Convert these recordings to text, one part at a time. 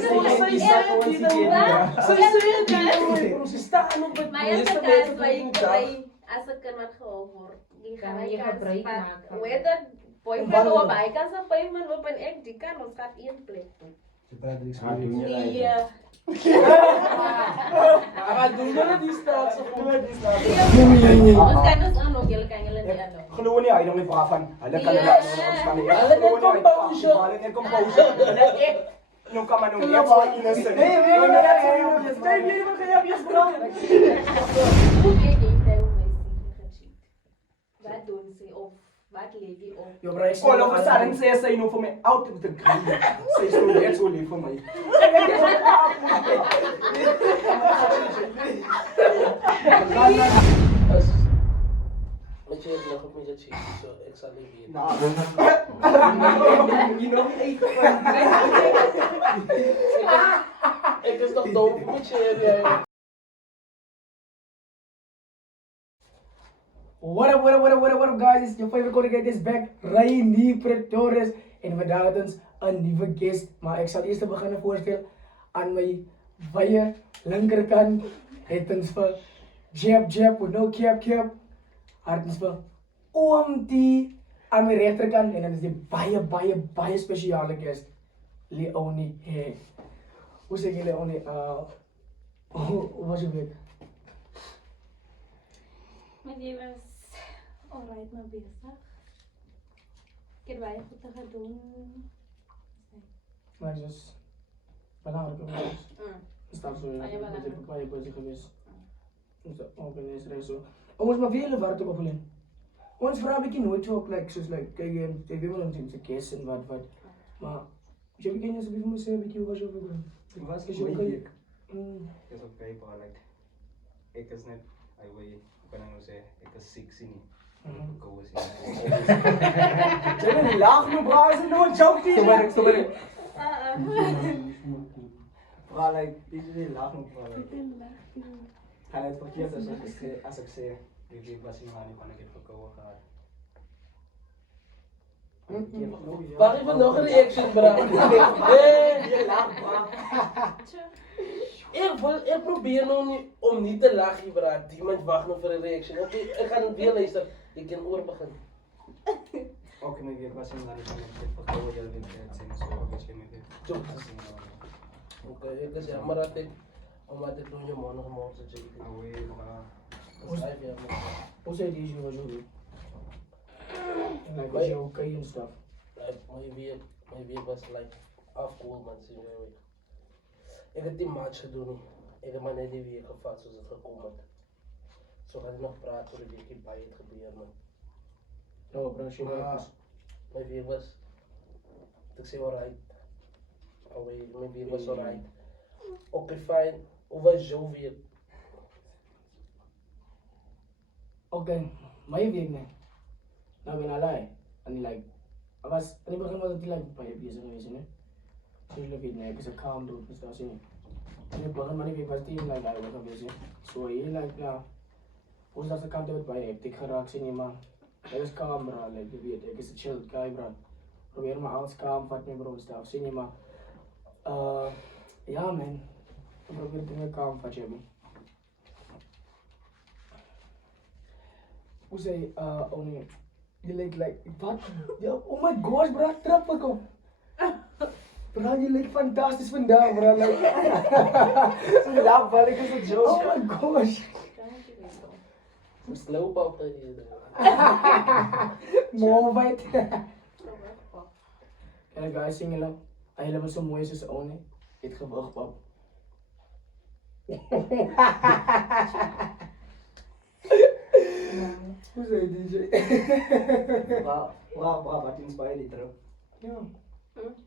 Maar as 'n gas by as 'n kind gehoor. Die gaan je gebruik maar maken. whether boyfriend of by kan sa payment op 'n ek die kan ons gaat een plek toe. Die ons kan ons aan ook julle kan julle nie aan. Glo nie, hy lang nie braaf van. Hulle kan Ja. hulle ons kan nie. Hulle net composure. Hulle net composure. Hulle ek nung ka man nung ek so innocent. Nee, nee, nee, nee, nee. Stay hier, we gaan jou bro. Hoe weet jy dat hoe mens gecheat? Wat doen sy of wat leef jy op? Yo, bro, ik All of a sudden say no for me out of the green. Say so net so lief vir my. Met je nog op met je cheat, zo ik zal niet hier. You know me Ik is toch doof met je. What up, guys? It's your favorite colleague is back, Rainy Pretorius. En vandaag ons een nieuwe guest. Maar ik zal eerst beginnen voorstellen aan mijn vijer linkerkant. Het ons van Jab, with no cap. Het ons van OMT aan mijn rechterkant. En dan is die baie speciale guest, Leonie. Hey. Hoe zeg je Leonie? Hoe was je week? Mijn die was alright maar bezig. Ik heb weinig goed te gaan doen. Maar het is belangrijk om is dat zo, waar je bezig geweest. Is dat ook een Israël zo. Ons maar veel waar te koppelen. Ons vraag ik nooit zo ook, like, zoals, like, kijk, ik wil hem zien, ze kessen, wat. Maar, je begint je alsjeblieft moet zeggen, hoe was je over? Was Is jy je ook oké? Dis okay, but like ek is net I way kan nou sê ek is sexy nie. Go is jy lag my bra is no joke nie. Sorry. Bra like dis nie lag my bra. Kan dit verkeerd as ek sê wie was nie maar nie van ek het verkoue gehad. Wacht even nog een reaction, bro. Je lacht, bra. Ik probeer nou niet om niet te lachen, bro. Die man wacht nog voor een reaction. Oké, ik ga het weer luisteren. Ik kan oor beginnen. Ook my weer was nie maar nie van ek het verkoue jy weet sê so obviously my weer. Oké, ik is jammer dat ik omdat ik toen je man gemorst heb. Away, bra. Hoe zei die zo was je weer? Like, was je oké en stuff? Like, my week was like afkoel, man. Zie je weer. Ik heb die match gedaan. Ik heb maar net die week gevat zoals het gekomen is. Zo ga ik nog praten over de week die bij het gebeuren, man. Oh, bro, je was. My week was, ik zei alright. Away, my week was alright. Oké, fijn. Hoe was jouw week? Oké, mijn week nee. Nou, ben alai. En like, I was, en ik begin was het like bij je bezig geweest, ne? Zoals je weet, nee, ik is een calm dude, dus dat is niet. En ik begin maar niet, ik was die like, hij was geweest, zo hier like, ja. Hoe is dat de kant uit bij je? Ik geraakt, zie niet, maar. Hij is calm, bro, like, je weet, ik is een chill guy, bro. Probeer maar alles calm, vat me, bro, stuff, zie niet, maar. Ja, man. Ik probeer dingen calm, vat je, man. Hoe zei je, oh nee. Je lijkt like, wat? Ja, oh my gosh, bro, trap ik op. Bro, je lijkt fantastisch vandaag, bro. Like, Zo'n laag val ik is een joke. oh my gosh. Slow pop dat hier. Mooi wijd. En guys, zingen lang. Hij loopt zo mooi zoals oh nee. Ik gewacht, pap. Hoe zei je, DJ? Bra, wat inspireer die terug. Ja.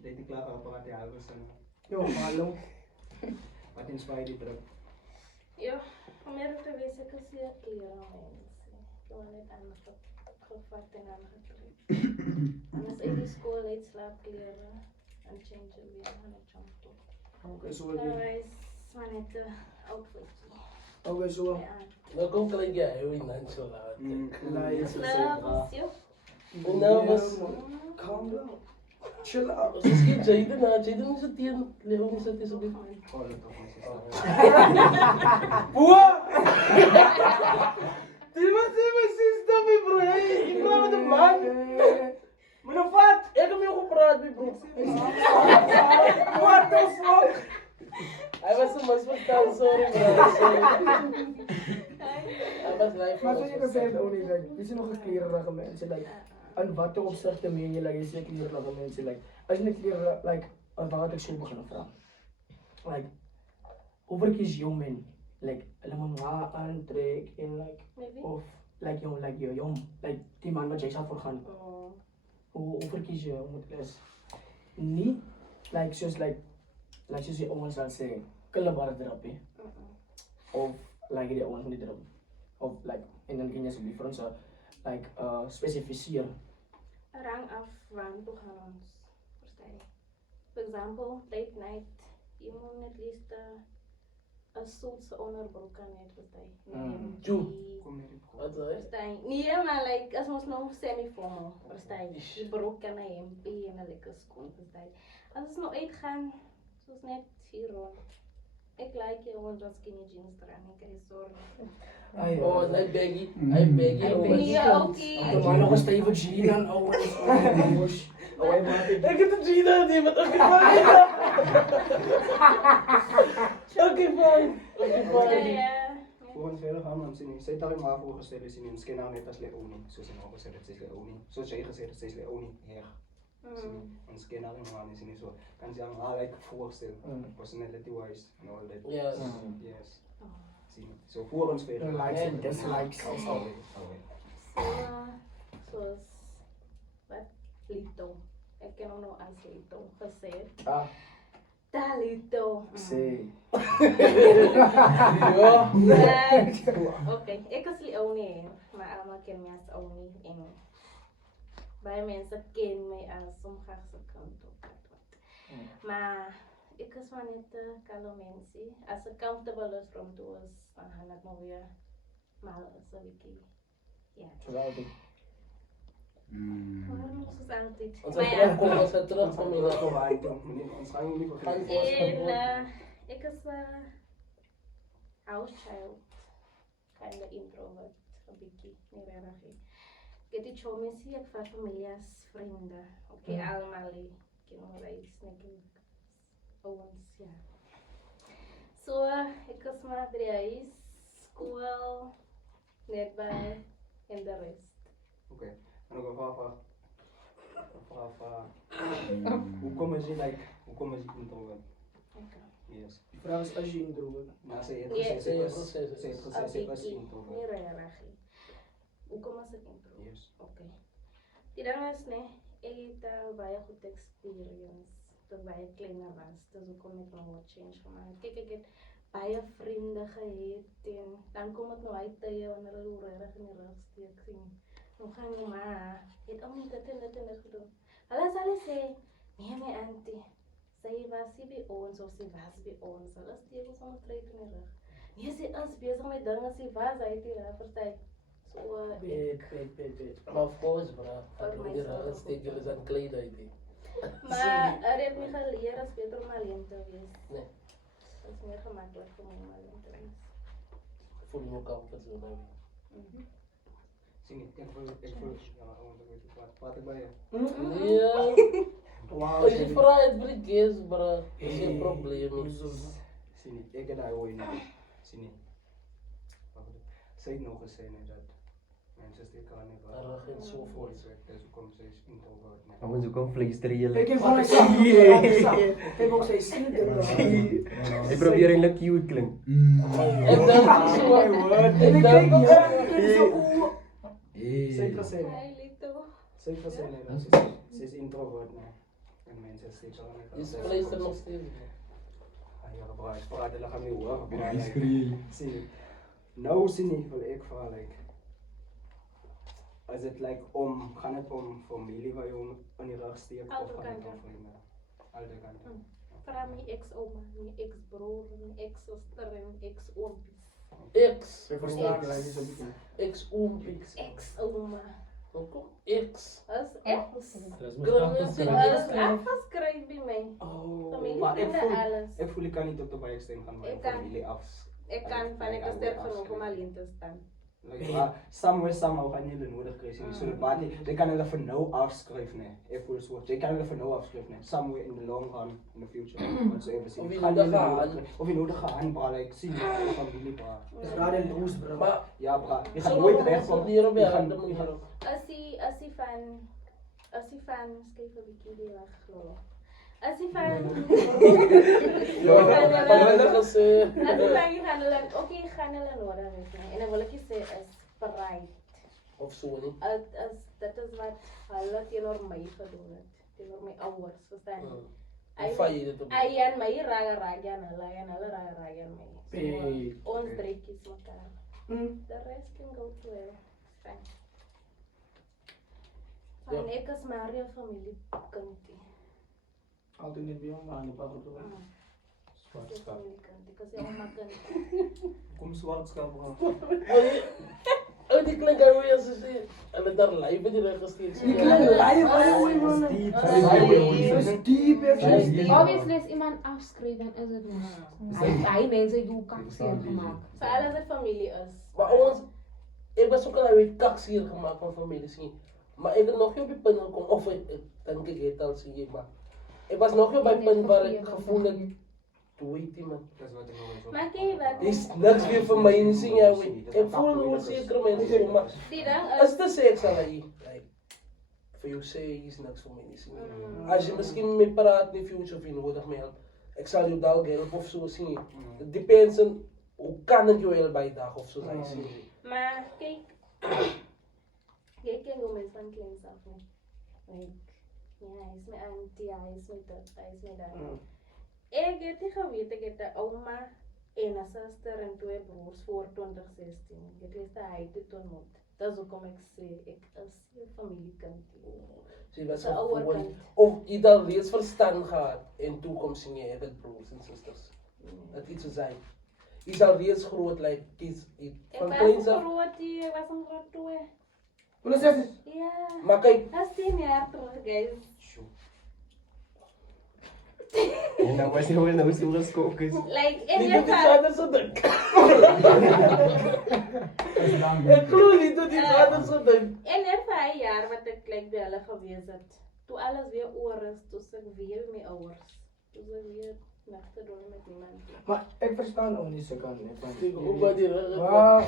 Deed ik klaar op wat hij was. Yo, hallo. Wat inspireer die terug. Ja, primeiro que vez que eu sei aqui, realmente. Eu net anders gevat en dan getrek. Anders in die school uit slaapkleren en change weer aan het jump toe. Oké, zo wat je. Otherwise, maar net de outfit. Oké, zo. Dan komt er een heel nonchalant. Nice. Nervous, joh. Nervous. Calm down. Chill out. As is geen Jaden na, Jaden is het teen, Leon is het is op dit. Oh, dat toch niet. Boa! Die was sister, my bro. Hey, ik praat met een man. Meneer Vat! Ik heb met jou gepraat, my bro. What the fuck? Hij was een misverstand, sorry bro. Sorry. Hij was live. Maar zoals je gezegd, Oni, like, is er nog een klerenrige mensen, like, aan wat de opzichte meen je, like, is je klerenrige mensen, like, als je een kleren, like, aan wat ik zo beginnen vragen. Like, hoe verkies jou men? Like, hulle moet maar aantrek en, like, Maybe. of, like, jong, like, die man wat jy sal voorgaan. Oh. Hoe verkies je, hoe moet les? Niet, like, soos die ouwens sal sê, kullebare drap, hè? Of, like, die ouwens moet die drap. Of, like, en dan kan jy asseblief vir ons, like, specificeer. Rang af van toe gaan ons. Verstaan je? For example, late night. Je moet net liefst een soort onderbroek aan het verstaan. Joe. Kom niet op. Wat zei je? Verstaan je? Nee, maar like, als ons nog semi-formal. Verstaan je? Die broek en een hempie en een lekker schoen. Verstaan je? Als we nou uitgaan, zoals net hier rond. Ik like je want dat skinny jeans eraan. Ik krijg zorgen. Oh, en hij baggy. Hij baggy. Hij oh, baggy, wat- oké. De man nog een stevige jean aan, ouwens. Oh, hij maakt Ik heb de Gina niet, maar oké, fine. Oké, fine. Oké, Ja, fine. ja. Voor ons verder gaan, dan zien zij daar maar voorgesteld is in een scanner net als Leonie. Zo zijn ook gezegd, het is Leonie. Zoals jij gezegd hebt, het is Leonie. Her. Een scanner in man is niet zo. Kan je aan like voorstellen. Personality wise and all that. Yes. Yes. Zie je. Zo voor ons verder. likes en dislikes. Alweer. Zoals, wat? Lito. Ik ken hem nog als Lito gezegd. Ah, Da Lito. zie. Ja. Oké, ik was Leonie, maar allemaal kennen mij als Oni. En bij mensen kennen mij als Somgaagse kant op. Maar ik was maar net kalo mensen. Als ik comfortable is from to us, dan ga ik nog weer mal zo wiki. Ja. Waarom is het altijd? Als Maar hij ja. terugkomt, als hij terugkomt, Kom dan- maar, ons gaan we niet vergeten. En ik was house child, kinda introvert, een beetje nerverig. Ik heb die chomis hier van familias, vrienden, oké, allemaal kennen we iets, owens, ja. Zo, ik was maar bij huis, school, net bij en de rest. Oké. En ook een vraag. Hoe komen ze introvert? Oké. Yes. Die vraag is als je introvert. Maar ze heeft Ja. gezegd, Ze heeft ze gezegd, heeft Een gezegd, ze was beetje introvert. nerverig. Hoe kom ik introvert? Yes. Oké. Die ding is, nee, ik heb al baie goed experience. Toen baie kleiner was. Dus hoe kom ik nog wat change gemaakt? Kijk, ik heb baie vrienden gehad. En dan kom ik nog uit tye wanneer hulle regtig in die rug steek sien. Dan gaan je maar, je hebt ook niet dit en dit en dit gedaan. Hulle sal sê, nee my auntie, sy was nie by ons of sy was by ons. Hulle steek ons om stryd in die rug. Nee, sy is besig met dinge, sy was uit die rug verstaan. So, Bet. Maar of course, bro. Voor Die mijzelf. rugsteker is aan kleding. maar er heeft me geleerd als beter om alleen te wees. Nee. Het is meer gemakkelijk voor mij om alleen te wees. Voel me comfortable. Zie je, ik voel, ja, want ik weet niet wat ik bij je. Ja. Wauw. Als je vrijheid vergeet, bro, dat is geen probleem. Zie je, ik heb daar ooit niet. Zie je. Zij nog eens zijn dat mensen steken aan niet Er geen zo voor. Dus hoe komt ze introvert? Ons ook om vlees te reël. Ik heb van een zak. Ik heb ook zijn sien. Ek probeer eintlik cute klink. En dan is zo. En ik kijk niet, zeker zijn. Hi, Lito. Zeker zijn ze is introvert, nee. En mensen steken aan Je niet. spreekt er nog steeds. Ja, bro, ik praat er gaan niet hoor. Zie je. Nou zie je, wil ik vragen, like. Als het like gaat het om familie waar je aan je rug steekt of Alle gaat het om kanten. vrienden? Alle kanten. Vooral mijn ex-oma, mijn ex-broer, mijn ex-zuster en mijn ex-oompjes. Ex. Ik verstaan het niet zo goed. Ex-oompie. Ex-oma. Hoekom? X. As ek Grondwet. afgeskryf by my. Oh, Familie, maar vriende, alles. ek voel ek kan nie tot op baie extent gaan my Ek kan. familie Ek kan van ek is sterk genoeg om alleen te staan. Like, maar somehow gaan julle nodig kry sien. So dat nie, jy kan hulle vir nou afskryf nie. Ek voel so, jy kan hulle vir nou afskryf nie. Somewhere in the long run in the future. Whatsoever sien. Of jy Gaan nodige julle hand. nodig kry. Of jy nodige hand, bra, like sien jou familie, bra. Dis daar in Roos, bro. Maar, Ja, bra. Jy gaan so nooit nog regkom. mensen hier op Jy je gaan- handen jy gaan- moeten As die van skryf 'n bietjie die weg glo. As die van Ja, As die gaan hulle okay, gaan hulle nodig hê. En dan wil ek sê is bereid. Of zo niet. As dit is wat hulle teenoor my gedoen het. Teenoor my ouers, verstaan jy? Of van je dit op. Hy en my raai aan hulle en hulle raai aan my. Hey. So, ons drie kies mekaar. The rest can go to hell. Fine. En ek is Mario familie kindie. Altyd net weer maar aan die pad toe. Ek is familie kindie, ek is jou ma kindie. Kom swart skap, bra. Oh, die klinkt gewoon als ze zeggen. En met haar lijf die registreren. Die kleine lijn van jou, man. Diep. Diep, Obviously, als iemand afschrijft, dan is het dus. Hij mensen doen kakseer gemaakt. Vir alles 'n familie is. Maar ons, ik was ook al een beetje kaksier gemaakt van familie zien. Maar ik heb nog niet op die punt gekomen. Of ik denk ik het al zie, maar ik was nog niet bij het punt waar ik gevoel dat. Weet je man. Dis wat ek nou Maar kyk wat. Is niks weer voor mij in zien, ja. Ik voel hoe zeker mensen, maar Die ding als is te seks aan je, like, voor jou zeggen is niks voor mij in zien. Als je misschien mee praat in de future of je nodig me helpt, ik zal je daar helpen of zo zien. Het depends on hoe kan ik jou helpen bij de dag of zo zijn zien. maar kyk. Jy ken hoe mense van kleins af nie. Like, ja, hy is my auntie, hy is my dit, hy is my dat. Ek het nie geweet ek het 'n ouma en 'n suster en 2 broers voor 2016. Ek het hy dit ontmoet. Dis hoekom ek sê ek is 'n familiekind. Zie je, dat is De oude gewoon, kant. of je dan reeds verstand gaat in toekomst zien je met broers en zusters. Dat iets te zijn. Je zal reeds groot, like, kies, Ek van was kleins een af. groot, ek was een groot 2. Hoe is dit? Ja. Maar kijk, Dat is 10 jaar terug, guys. En nou was hij nou zo geskoken. Like, in niet ieder doet die geval, vader zo ding. Ik geloof niet dat die vader zo ding. in ieder geval 'n jaar wat ek like by hulle gewees het. Toe alles weer oor is, toe ek weer met my ouers. Toe ek weer nagte doen met iemand. Maar ik verstaan ook niet zo kan. Hoe wat die rug. Wow.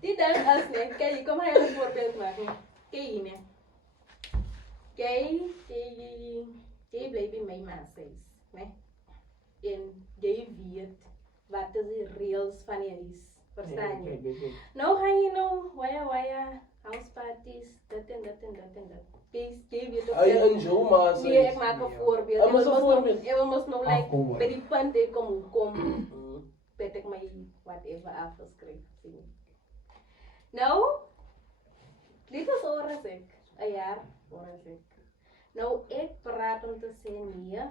Die ding is net, kijk, je kom maar een voorbeeld maken. Kijk hier, nee. Kijk, jy bly by my ma se huis, né? En jy weet wat is die reëls van die huis. Verstaan jy? Nou gaan jy nou waya house parties, dit en dit en dit en dit. Jy weet ook Hij en Joe maar nee, ek maak 'n voorbeeld. Ah, maar so voorbeeld. Jy moet nou like Afkom, by die punt ek kom Mm. het ek my whatever afgeskryf sien. Nou, dit is oor as ek, 'n jaar oor as ek. Nou ek praat om te sê nee,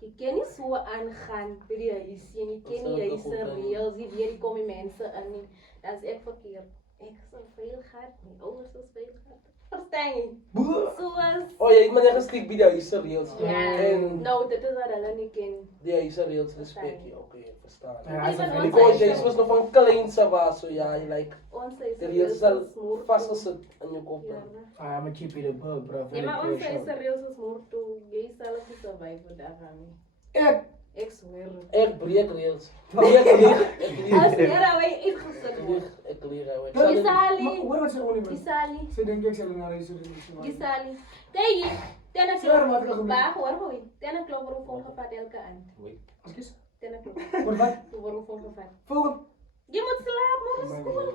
jy kan nie so aangaan by die huis en jy ken nie huis se reëls, jy weet die kom die mense in nie. Dan is ek verkeerd. Ek is al veel gehad, my ouers is veel gehad. Verstaan jy? Soos Oh ja, ik ben echt gestikt bij de huisse reels. ja, En nou dit is wat hulle nie ken. die huisse reels respect je, oké, verstaan. Ja, hij is een Even En ik ons hoor, huis- jij was nog van kleins af aan, zo ja, je like, Ons huis de se reels is al smoor toe. vastgezet in je kop. Ja. Ah, maar cheapie de bug, bro. Nee, maar ons huis se reels is moer toe. Jy sal nie survive daaraan nie. Ik. Ek swear. Ik breek reels. Ik lieg. As jy raai uitgesit word. Ik lieg, ouwe. Ik Nou, zal het- Gisali, Hoor wat ze gewoon niet. Gisali, Ze denken ik zal naar deze Gisali. Kyk, tena Sure, wat er klop. gebeur? Ba, hoor hoe. Tena klop word van gevat elke aand. Excuse? Tena klop. Hoor wat? Word van gevat. Volgende. Jy moet slaap, môre skool.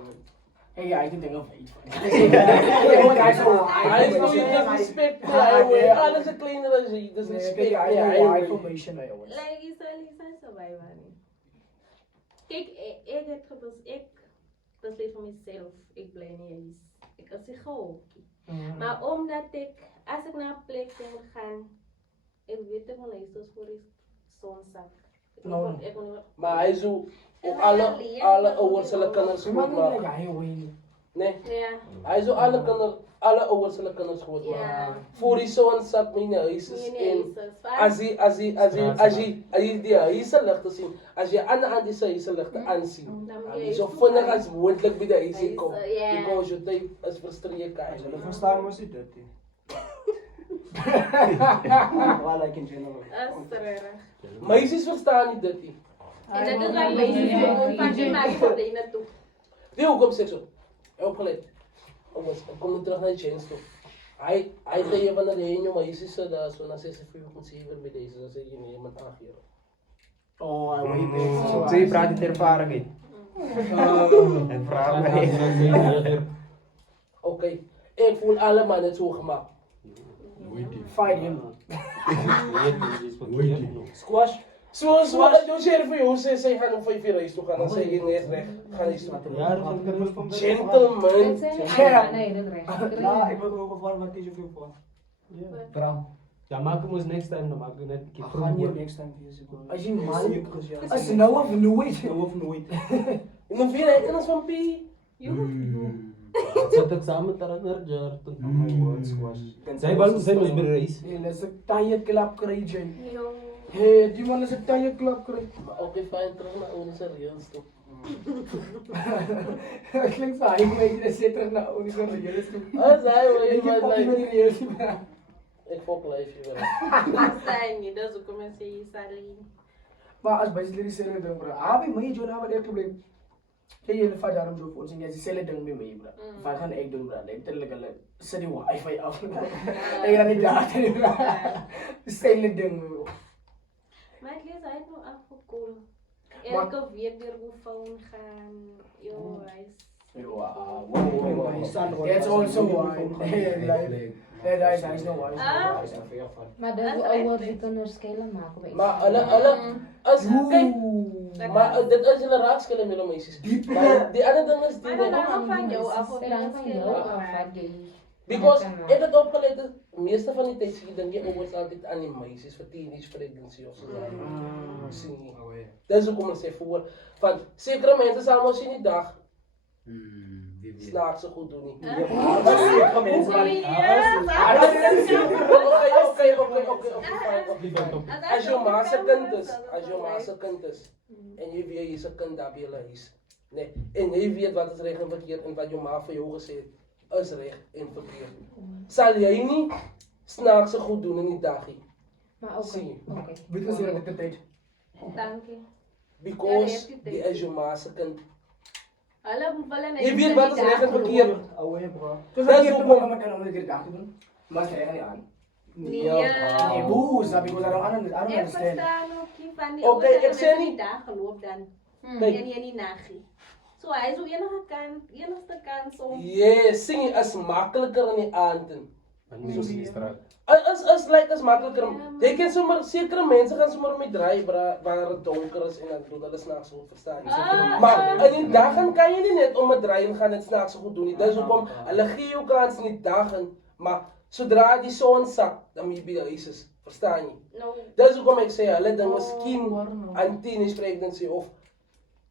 Hey, ja, ik denk of iets van. Hij is zo. Hij is nog niet respect, ouwe. Alles is kleiner dan je, dus respect. Ja, Ja, hij ouwe. information, jongens. Like Gisali, sy survive aan nie. Kyk, ek het ek besluit vir myself, ek bly nie huis. Ek is nie gehou. Maar omdat as ek na 'n plek wil gaan, ek weet ek moet luister voor die sonsak. No. Maar hij zo, ook alle ouders zullen kinderen Ze maken goed niet maken. ja, heel weinig. Nee, Ja. hij zo alle ouders hulle kinders groot maak. Ja. Voor die zoon zat my in die huis Nee, en Jesus. as jy die huise ligte sien, as jy aan die ander die huise ligte aansien, dan jy so vinnig as moontlik by die huis kom. Ja. Because jou tyd is frustreer As jy. hulle verstaan mos dit dit. Wel like in general. As reg. Meisies verstaan nie dit nie. En dit is wat meisies doen van die maak vir die na toe. Wie hoekom sê ek so? Opgelet. Ek kom net terug na die chance toe. Hy gee jy wanneer jy en jou meisies so daar so na 6:47 met deze, dan sê jy nee, iemand aangeer. Oh, I wait there. So jy praat dit ervaring. En vra my. Okay, ek voel alle mannen zo gemaakt. Fight him. Squash. Zo, jou sheriff voor jou sê gaan om 5 uur huis toe gaan, dan sê jy net recht, gaan huis toe. Gentleman. Nee, dat recht. Ja, ik wil ook wel wat is je veel van. Bram. Dan maken we ons next time, dan maken we net een keer Gaan hier next time wees. As jy man, man. as nou of nooit. Nou of nooit. En dan vier rekenen van P. Zat het samen daar naar jaar. My word squash. Zij was bereis. En as ek tye klap kry, Jay. Jo. Hey, die man as ek tye klap kry. Maar okay, fijn, terug naar onze reels toe. Klink vir hy moet jy sê terug na ons reëls toe. Als hij wil Ek iemand het nie like, die reëls nie. ik fok life hier. Staan nie, dis hoekom ek sê jy sal nie. Maar as basically die selfde ding, bro. Abi my Jonah wat ek probleem. Jy hele vat daarom so vir ons en jy dieselfde ding met my, bro. Wat gaan ek doen, bro? Letterlik hulle sit die wifi af. Ek gaan nie daar nie, bro. Dieselfde ding, bro. Maar ek lees hy het nou afgekoel. Maar- Elke week weer hoe phone gaan. Jo, hy's Wow. My son wordt That's als also een why. uniform Hey, gaan. like, that is no why. Ah. Hij is er ver van. Maar dat is ouder die kinders skelen maken. bij Maar iets. alle, als, kijk, Oeh. maar dit is jullie raadskillen met de meisjes. Maar die andere ding is die Maar dan ding. hangt van jou af of Het jy hangt van jou af skelen. wat jy... Because Ja, ik heb opgelet, de meeste van die tijd zie je dan je ouders altijd aan die meisjes voor teenage pregnancy of zo. Zie je. Oh, ja. Dat is ook om te zeggen voor. Van zekere mensen zal misschien die dag s'nachts zo goed doen niet. Ja, maar zeker mensen. Oké. Als je maas een kind is, en je weet je is een kind daar bij je huis. Nee, en je weet wat is recht en verkeerd en wat je ma voor jou gezegd is recht en verkeerd. Zal jij niet s'nachts zo goed doen in die dag? Maar oké, Zie. oké. Weet je wat dit tyd? Dank je. Because die is je ma's kind. Hulle wil net Je weet wat is recht en verkeerd. Oh, ja, bro. Dus Dat dat is je ook toch wel- maar dan om dit dag te doen. Maar ze gaan niet aan. Nee. Nee, boe, snap je? Want I don't Ek understand. verstaan ook nie van die Oké, ouers ek dat sê hulle nie- die dag geloop dan. Kijk. En jy nie nagie. So hy is ook enigste kans om Yes, sing is makkelijker in die aanden. Soos in die straat. Is like is makkelijker. Jy kan sommer sekere mense gaan sommer met draai waar het donker is en dan doen hulle snaaks goed verstaan. Maar in die dag kan jy nie net om het draai en gaan dit snaaks goed doen nie. Dis hoekom hulle gee jou kans in die dag en maar sodra die son sak, dan moet jy by die huis is. Verstaan jy? nou Dis hoekom ek sê hulle ding miskien aan teenage pregnancy of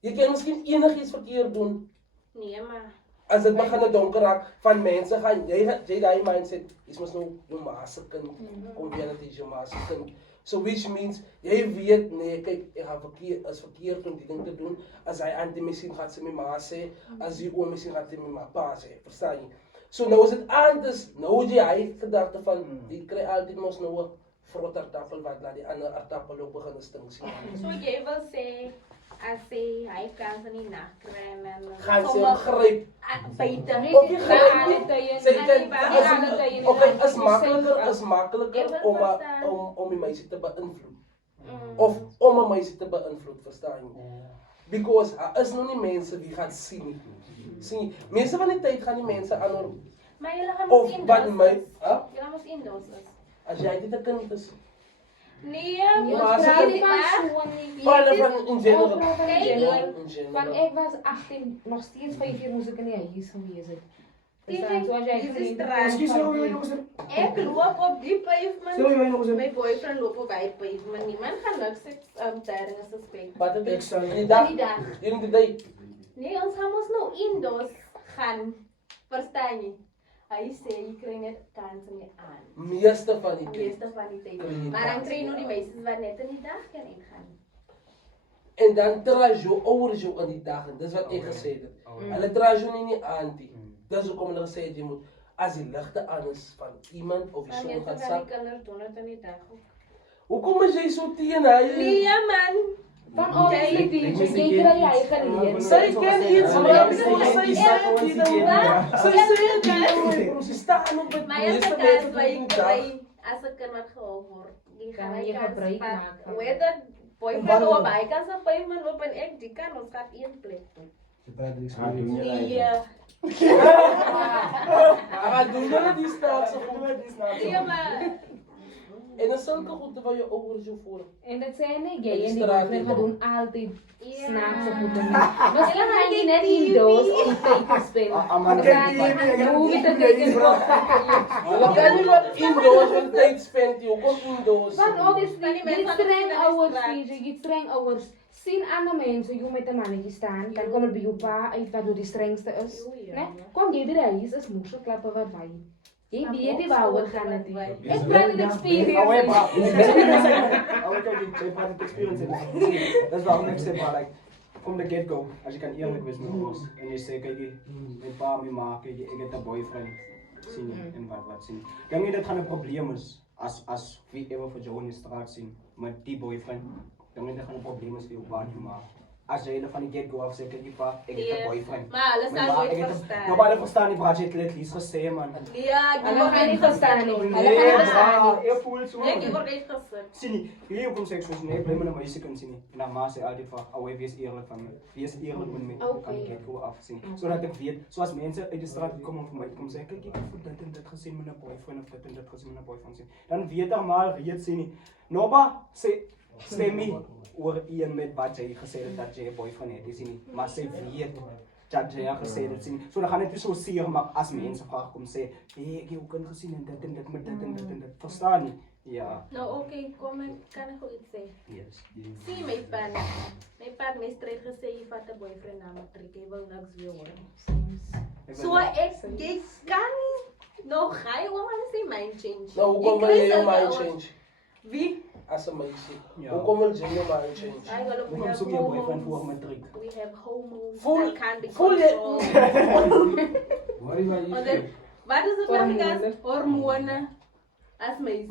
jy kan miskien enigiets verkeerd doen. nee maar As dit begin donker raak van mense gaan jy daai mindset is mos nou jou ma se kind kom jy net jou ma se kind. So which means jy weet nee kyk ek gaan verkeerd om die ding te doen as hy anti-missie gaat sy my ma sê as hy oom missie gaat sy my ma pa sê verstaan jy. So nou is dit anders nou jy hy gedagte van jy kry altyd mos nou 'n vrot aardappel wat laat die ander aardappel ook begin stink sien. so jy wil sê as hy kan in die nag kry en Gaan sy hom gryp. buite Of jy gryp nie. Sy kan Okay, is makliker om die meisie te beïnvloed. Of om 'n meisie te beïnvloed, verstaan jy? Because is nog nie mense wie gaan sien nie. Sien, meeste van die tyd gaan die mense aanhoor maar jy gaan of mos in wat my, jy gaan mos in is as jy dit 'n kind is. nee Maar as praat ek- nie van so nie. Praat van in general. Praat van in Kijk, general. In Van general. ik was 18, nog steeds 5 uur moest ik in die huis geweest zijn. Kijk, Verstaan? Zoals jij dit is vrienden traag. Excuse van- me, nog eens. ek loop op die Stel je pavement mij nog eens. my boyfriend loop op die pavement niemand gaan niks tydens suspek Wat het Ek sal die van dag, die dag during the day. nee ons gaan mos nou indoors gaan Verstaan jy? Hy sê jy kry net kanse nie aan. Meeste van die tyd. Meeste van die tyd. Maar dan kry jy nou die meisies wat net in die dag kan ingaan. En dan trash jou ouers jou in die dag en dis wat ek gesê het. Hulle trash jou nie aan die. Dis hoekom hulle gesê het jy moet as die ligte aan is van iemand of die Maar son meeste gaan van sak. die kinders doen dit in die dag ook. Hoekom is jy so teen hy? Nee man! Van obviously teachers, jy kry jy eie leer. Sy ken iets, Ja, maar ja, sy ja, sê ja, dit ja, nie. ja, Sy sê dit nie. Sy staan op met Maar as meeste ek mense as jy op die dag. kry, as 'n kind wat gehou word, jy gaan Kan hy jy kans gebruik vat. maak van- Whether boyfriend of hy kan sy boyfriend loop en ek die kan ons gaat een plek toe. Nee, Maar doen hulle die staatse goed? nee maar En dan sulke goede wat jou ouers jou voor. En dit sê nie jy Die en die straat boyfriend nie. gaan doen altyd Ja. snaakse goede nie. Miskien gaan jy net indoors om tyd te speel. Amanda, Movie te kyk en kos te eet. Hulle kan nie wat indoors van tyd spend, jy kom indoors. Want obviously, Maar die jy mense het van streng die ouers, straat. jy het streng ouers. Sien ander mense, jy met 'n mannetjie staan, dan kom dit by jou pa uit wat nou die strengste is. Ja. Né? Kom jy by die huis, is moes klappe wat wy. Jy weet nie waaroor gaan dit nie. Wy. Ek praat met experience. That's waarom ik zeg maar, like, from the get-go, als je kan eerlijk wees met ons en je zegt, kijk, mijn pa, mijn ma, kijk, ik heb een boyfriend, zie je, en wat zie je. Denk je dat het een probleem is, als wie even voor jou in de straat zien, met die boyfriend, denk je dat het een probleem is voor je pa, je ma. Als jij van de get-go af zegt, kijk, je pa, ik heb een boyfriend. Maar hulle Mijn sal ma, nooit ik heb een- verstaan. Maar hulle verstaan nie, Brad, jy het net lies gesê, man. Ja, ek Hulle gaan nie verstaan nie. Hulle gaan Nee, nie verstaan bra, nie. ek voel so. Ek word net gesit. Sien nie, hier hoekom sê ek soos nee, bly met 'n meisie kan sien nie. En dan ma sê altyd van, "Ou, wees eerlik van my. Wees eerlik met my." Okay. Kan ek gou afsien. Sodat ek weet, soos mense uit die straat kom en vir my kom sê, "Kyk, ek het vir dit en dit gesien met 'n boyfriend of dit en dit gesien met 'n boyfriend sien." Dan weet ek maar reeds sien nie. Noba sê stem nie oor een met wat jy gesê het dat jy 'n boyfriend het, sien nie. Maar sê weet dat jy gesê het sien. So dan gaan dit nie so seer maak as mense vra kom sê, "Hey, ek het jou kind gesien en dit en dit met dit en dit en dit." Verstaan nie? Ja. Nou oké, kom ek kan ek gou iets sê. Yes. Sien my pan. My pan my straight gesê jy vat 'n boyfriend na matriek, jy wil niks weer hoor. So ek jy kan nog hy oom hulle sê mind change. Nou, hoekom Ek wil jy kry jou sulke mind ouers- change? Wie? As 'n meisie. Ja. Hoekom wil jy jou mind change? I got Hoekom soek jy 'n boyfriend voor matriek? We have hormones Voel- that can't be voel jy- controlled. En dan, wat is het nou Hormone. hormone? As my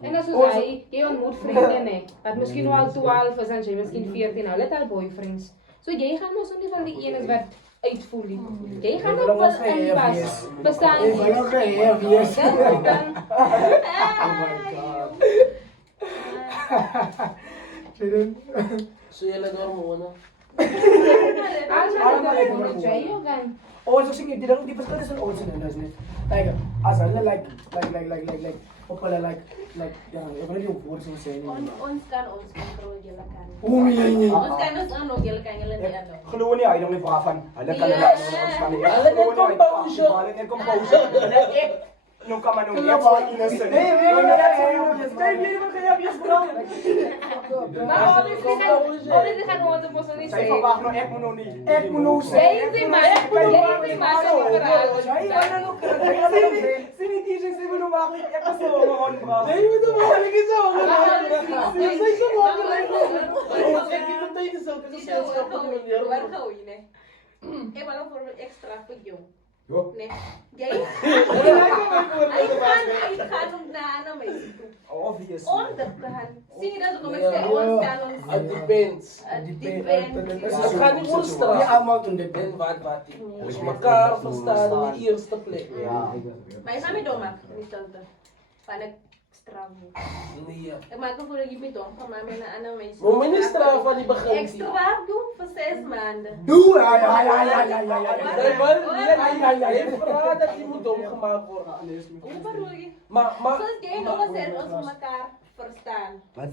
En as ons jy ontmoet vriende net, wat miskien nou al 12 is en jy miskien 14 nou, let al boyfriends. So jy gaan mos nie van die een is wat uitvoer nie. Jy gaan ook wel inpas. Verstaan Ek wil ook hê wees. Dan Oh my god. So julle hormone. almal het moet jy ook dan. Ons sê die ding die verskil tussen ons en hulle is net like as hulle like op hulle ja, ek wil nie op woorde so sê nie. Ons kan ons control, julle kan. O nee. Ons kan ons aan ook, julle kan julle nie aan. Ek glo nie hy ding nie vra van. Hulle kan Ja. ons kan nie. Hulle net kom pauze. Hulle net kom pauze. Hulle ek nou kan maar nou Ja, net maar- so innocent. Nee, Maar obviously gaan ons mos nie Sy sê. verwag nou ek moet nou nie. Ek moet nou sê. Jy is die man, jy is die man van die verhaal. Sien nie die sê wil nou maak nie. Ek is so gewoon bra. Nee, jy moet hom maar net so. Sy Sy sê so maar net. Ek het dit nie so Dis gesê skap op die manier. Waar gou jy, nee. Ek wil voor extra vir jou. Nee. Jy hy gaan om na 'n meisie toe. Obvious. Onder te gaan. Sien jy dat kom ek sê ons kan ons It depends. depend. Dit gaan nie oor Nie straf. almal doen dit. En wat. Ons mekaar verstaan in die eerste plek. Ja. My gaan met doma, nie stilte. Van ek straf. Nee. Ek maak voor ek met dom van my na 'n ander meisie. Maar my nie straf aan die begin. Ek straf doen vir 6 maande. Doe ja. Jy wil jy vra dat jy moet domgemaak word. Hoe bedoel jy? Maar Soos jy nog gesê ons moet mekaar verstaan. Wat is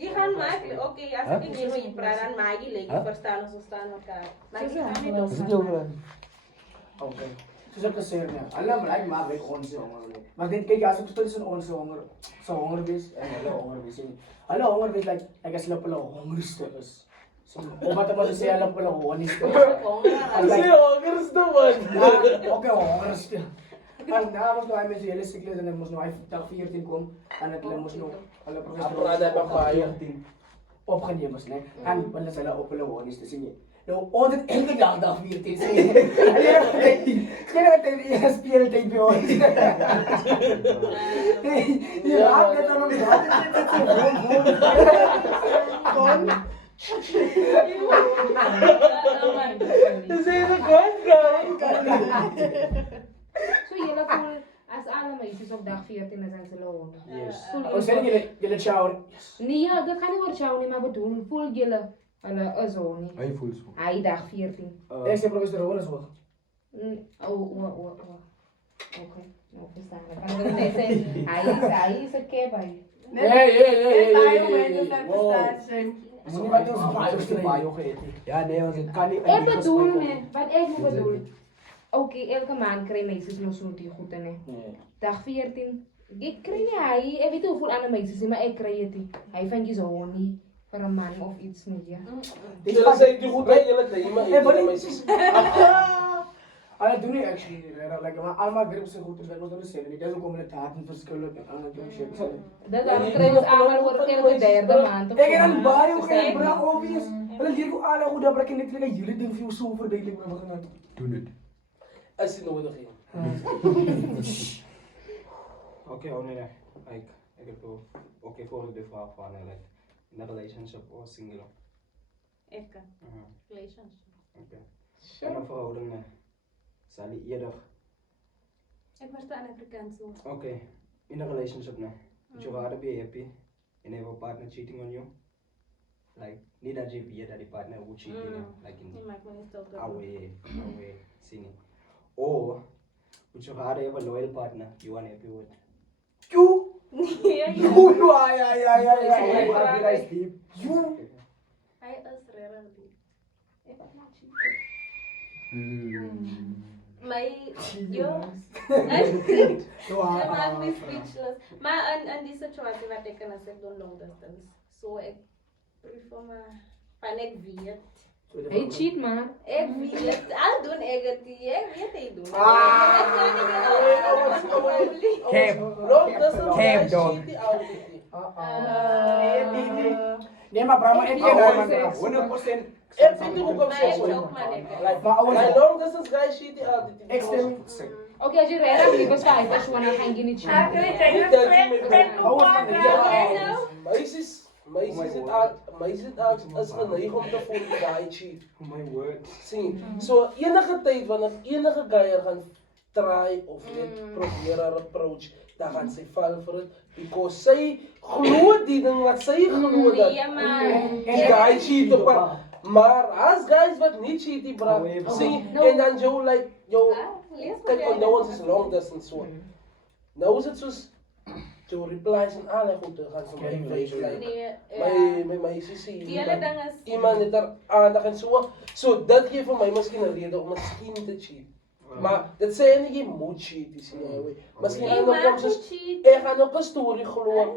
Die gaan maak, oké, as ek nie hoe jy praat dan maak jy lekker verstaan ons verstaan mekaar. Maar jy gaan nie Is dit jou plan? Okay. Soos ek gesê het, hulle bly maar weg ons honger. Maar dit kyk as ek tot is ons honger wees en hulle honger wees nie. Hulle honger wees like as hulle op hulle hongerste is. So, o ba't naman siya alam ko lang kung honest ko. Kasi ogres naman. Okay, honest ka. Mas naamos no kami siya realistic lang na mas no ay tak 14 kung anak lang mas no ala professor. Aprada pa payo. Op kanya mas na. Kan wala sala op lang honest sige. No, audit en ka dag 14 sige. Kaya na tayo SPL tayo honest. Ya, ka tanong ba? Kon Kasi na guys. So julle voel as alle meisies op dag 14 is in se loon. Yes. o sê julle shower. Nee, ja, dit gaan nie oor jou nie, maar bedoel voel julle hulle is al nie. Hy voel so. Hy dag 14. Ek sê professor honest hoor. Oh. Okay. Nou verstaan ek. Maar wil net sê hy is 'n kebby. Moenie wat ons baie geëet. Ja, nee, ons het kan nie. Ek bedoel net, wat ek bedoel. Okay, elke maand kry meisies mos so die goede nee. Dag 14. Ek kry nie hy, ek weet nie hoeveel ander meisies nie, maar ek kry dit nie. Hy vind jy so nie vir 'n man of iets nie, ja. Julle sê die goed by julle drie, maar ek wanneer- my sis. Hulle doen nie actually like maar almal grip se goed dat ons hulle sê nie dis hoekom hulle datum verskil en ander ding shit. Dit dan kry ons almal oor elke derde maand. Ek het dan baie ook bra obvious. Hulle leer ook al hoe dat brak net net julle ding vir jou so verduidelik maar wat gaan Doen dit. As jy nodig het. Okay, nee. Ek het ook voor de vraag van like in a relationship or single. Even. Relationship. Okay. En een verhouding zal je eerder. Ik verstaan Afrikaans zo. Okay. In a relationship would you rather be happy and have a partner cheating on you? Like niet dat je weet dat die partner would cheat on you, like in Die maakt me niet zo away singing. Or would you rather have a loyal partner you are happy with? You Ja. ja. You Hij is redelijk diep. Ik heb maar cheaten. My, yo, je maakt me speechless. Maar in die situatie wat ik kan zeggen, doen long distance. So ik prefer maar van ik weet. Hy cheat maar. Ik weet, al doen ik het niet. Ik weet hij doen. Long distance Cave guys dog. cheat die out with Nee maar Brahma ek ken 100%. Ek weet nie hoekom Maar ik so. ook maar ik. My long distance guys cheat die out with ek stem Okay, as jy regtig lief is vir hy persoon, dan gaan jy nie cheat. Meisies het is geneig om te voel die cheat. Oh my word. Sien, so enige tyd wanneer enige geier gaan try of net probeer haar approach, dan gaan sy val vir dit because sy glo die ding wat sy glo dat Nee, maar. die guy cheat op haar. Maar as guys wat nie cheat die bra, sien, en dan jou like jou kyk on nou ons is long distance so. Nou is dit soos jou replies en alle goede gaan so my face like my meisie sê Die hele ding is. iemand het daar aandag en so. So dit gee vir my miskien 'n rede om miskien te cheat. Maar dit sê nie jy moet cheat dis nie. Miskien Jy gaan mag ook nie soos cheat. ek gaan ook 'n storie glo.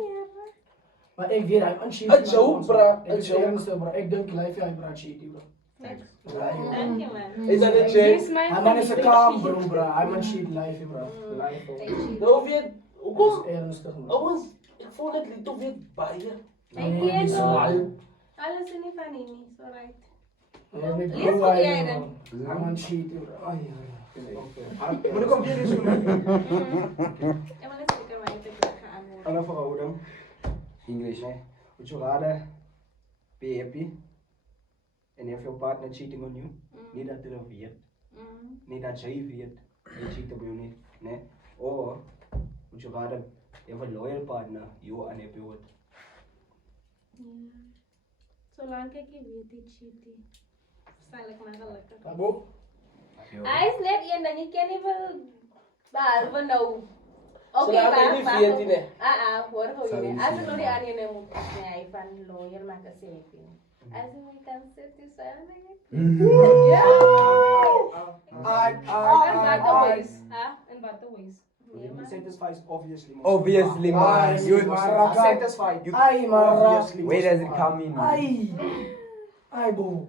maar ek weet hy cheat. A joke, bra, a joke. bro. Ek dink life hy bra cheat bro. Dank je man. Is dat 'n Dis cheat? my Hy man is 'n calm bro bro. Hy man cheat life bro. Life. Nou weet hoekom Ernstig man. ouens ek voel dit lied of weet baie. Ik Nee, weet dis ook. wel. Alles is niet van Amy, so right. Ja, met Lees wat jij dan. Hy man cheat bro. Ai. Moet ik op jullie zoeken? Ik wil het zeker maar even gaan aanhoren. Een verhouding. English. Nee. Would you rather be happy and have your partner cheating on you? Niet dat hij weet. Niet dat jij weet. Hij cheat op jou niet. Nee. Or would you rather have a loyal partner you are unhappy with? Zolang ik je weet, die cheaty. Zal ik maar gelukkig. Tabo. Hij is net één dan je kan niet wel. Behalve nou. Oké, Zolang hij niet weet, die nee. hoor hoe Zal je. niet Als ik zien, nog die ja. aan je moet nee, van loyal maken ze happy. Als je me kan zetten, zijn Ja. In watter Ai. ways? In watter ways? Satisfies obviously. Obviously, man. You, Satisfied. Ai maar. Obviously. where does it come in? Ai. Ai, boe.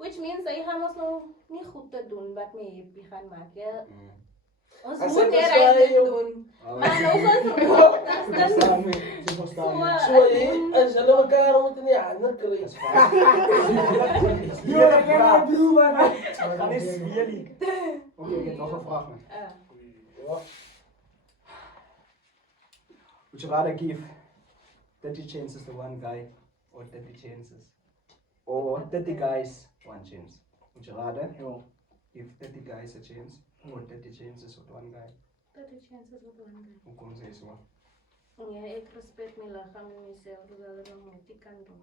Which means hy gaan ons nou nie goed te doen wat my happy gaan maak. Ja. Ons As moet hy eruit verstaan dit jou. doen. Maar nou gaan ons dan Verstaan me, ze verstaan me. So, as hulle mekaar moet in die hande kry. Yo, ik heb een broer, man. Dan is jullie. Oké, ik heb nog een vraag, man. Would you rather give 30 chances to one guy or 30 chances? Or 30 guys one chance? Would you rather Yo. give 30 guys a chance or 30 chances with one guy? 30 chances op one guy. Hoe kom jy so? Ja, ek respect my liggaam en myself, dus dat ek nog nooit kan doen.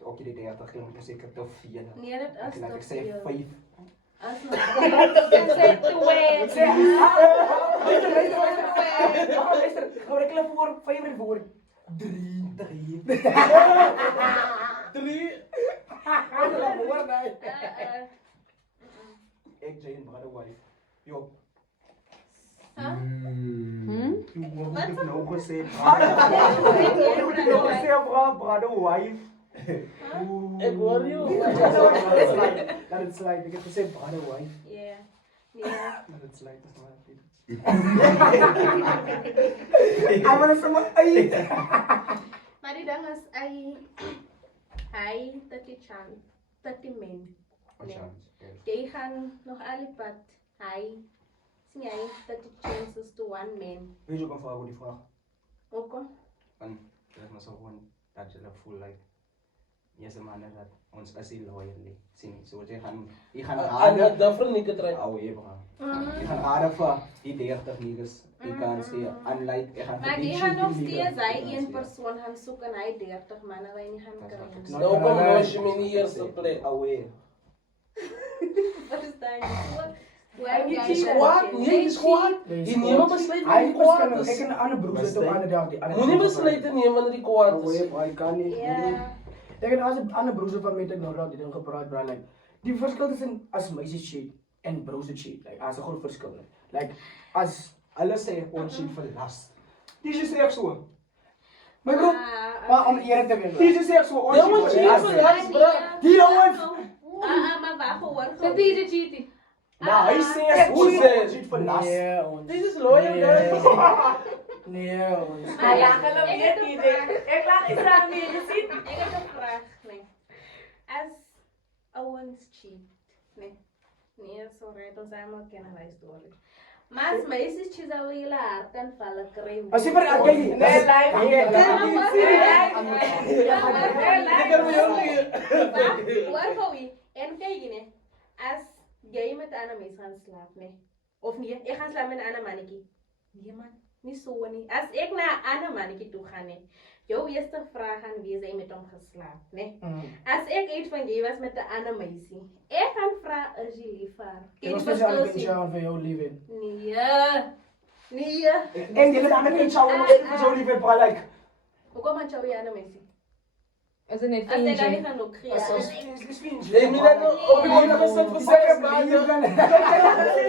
Ook die 30 jy moet seker te veel. Nee, dit is Ek te sê veel. 5. As nog ek sê 2. Luister, gaan ik klaar voor 5 voor 3. 3. Ek Jane brother wife. Jo. Wat het nou gesê? Jy moet Nou gesê brother wife. Ek hoor jou. Dat het slide. Ek het gesê brother wife. Ja. Nee. Dat het slide is maar dit. Hij wil zo maar uit. Maar die ding is hy 30 men. Nee. Jy gaan nog al die pad. Hy sien jy 30 chances to one man. Weet je ook een vraag oor die vraag? Hoekom? Want dit is maar so gewoon dat jy voel like jy's 'n man dat ons is die loyal sien. So jy gaan En dan vir Nick try. Ou jy bra. Jy gaan raad vir die 30 niggas. Jy kan sê unlike ek gaan Maar die gaan nog steeds hy een persoon gaan soek en hy 30 manne wat hy nie gaan kry. Nou kom ons in die eerste plek. Away. Wat is dit? Dit is kwaad, nee, dit is kwaad. Je neemt een besluit Hij wanneer die is kwaad Ik is. ken een andere broer zitten op andere dag. Moet niet besluiten nemen wanneer die kwaad is. Away, kan niet. Ja. Ik heb als een andere broer van mij dat ik nog had, die dan gepraat, bro. Like, die verschil tussen als meisjes cheat en broers cheat. Like, als een groot verschil. Like, als... Alles sê ons cheat vir last. Dis is reg so. My bro, maar om eerlijk te wezen. Dis is reg so ons Ja, maar cheat vir last, bro. Die jongens! Maar wacht hoor. Dit is die cheating. Nou, hy sê Hoe ons sê? cheat vir last. Nee, ons. Dit is loyal, guys. Nee, ons. Maar ja, ik heb een vraag. Ik laat iets aan meer gezien. Ik heb een vraag. Nee. Als ouwens cheat. Nee, sorry. Dan zijn we kennen wij story. Maar als meisjes cheat zou je hard en vallen krijgen. Als je maar aan kijkt. Nee, Waar hou je? En kijk je, als jij met een ander mens gaat slapen, of niet, ik ga slapen met een ander mannetje. Nee man, niet zo niet. Als ik naar een ander mannetje toe ga, jouw eerste vraag aan wie zij met hem geslapen. Als ik iets van jij was met de andere meisje, ik ga vragen, is je liever? Ik was dus aan het jou van jou liefde. Nee. En jy moet aan met jou en so lief bra like. Hoe kom aan jou aan de meisje? Is het net Als ik dat niet vriendje? gaan ook As creëren. is vriend. Nee, maar dat op die grond gezet voor 6 maanden.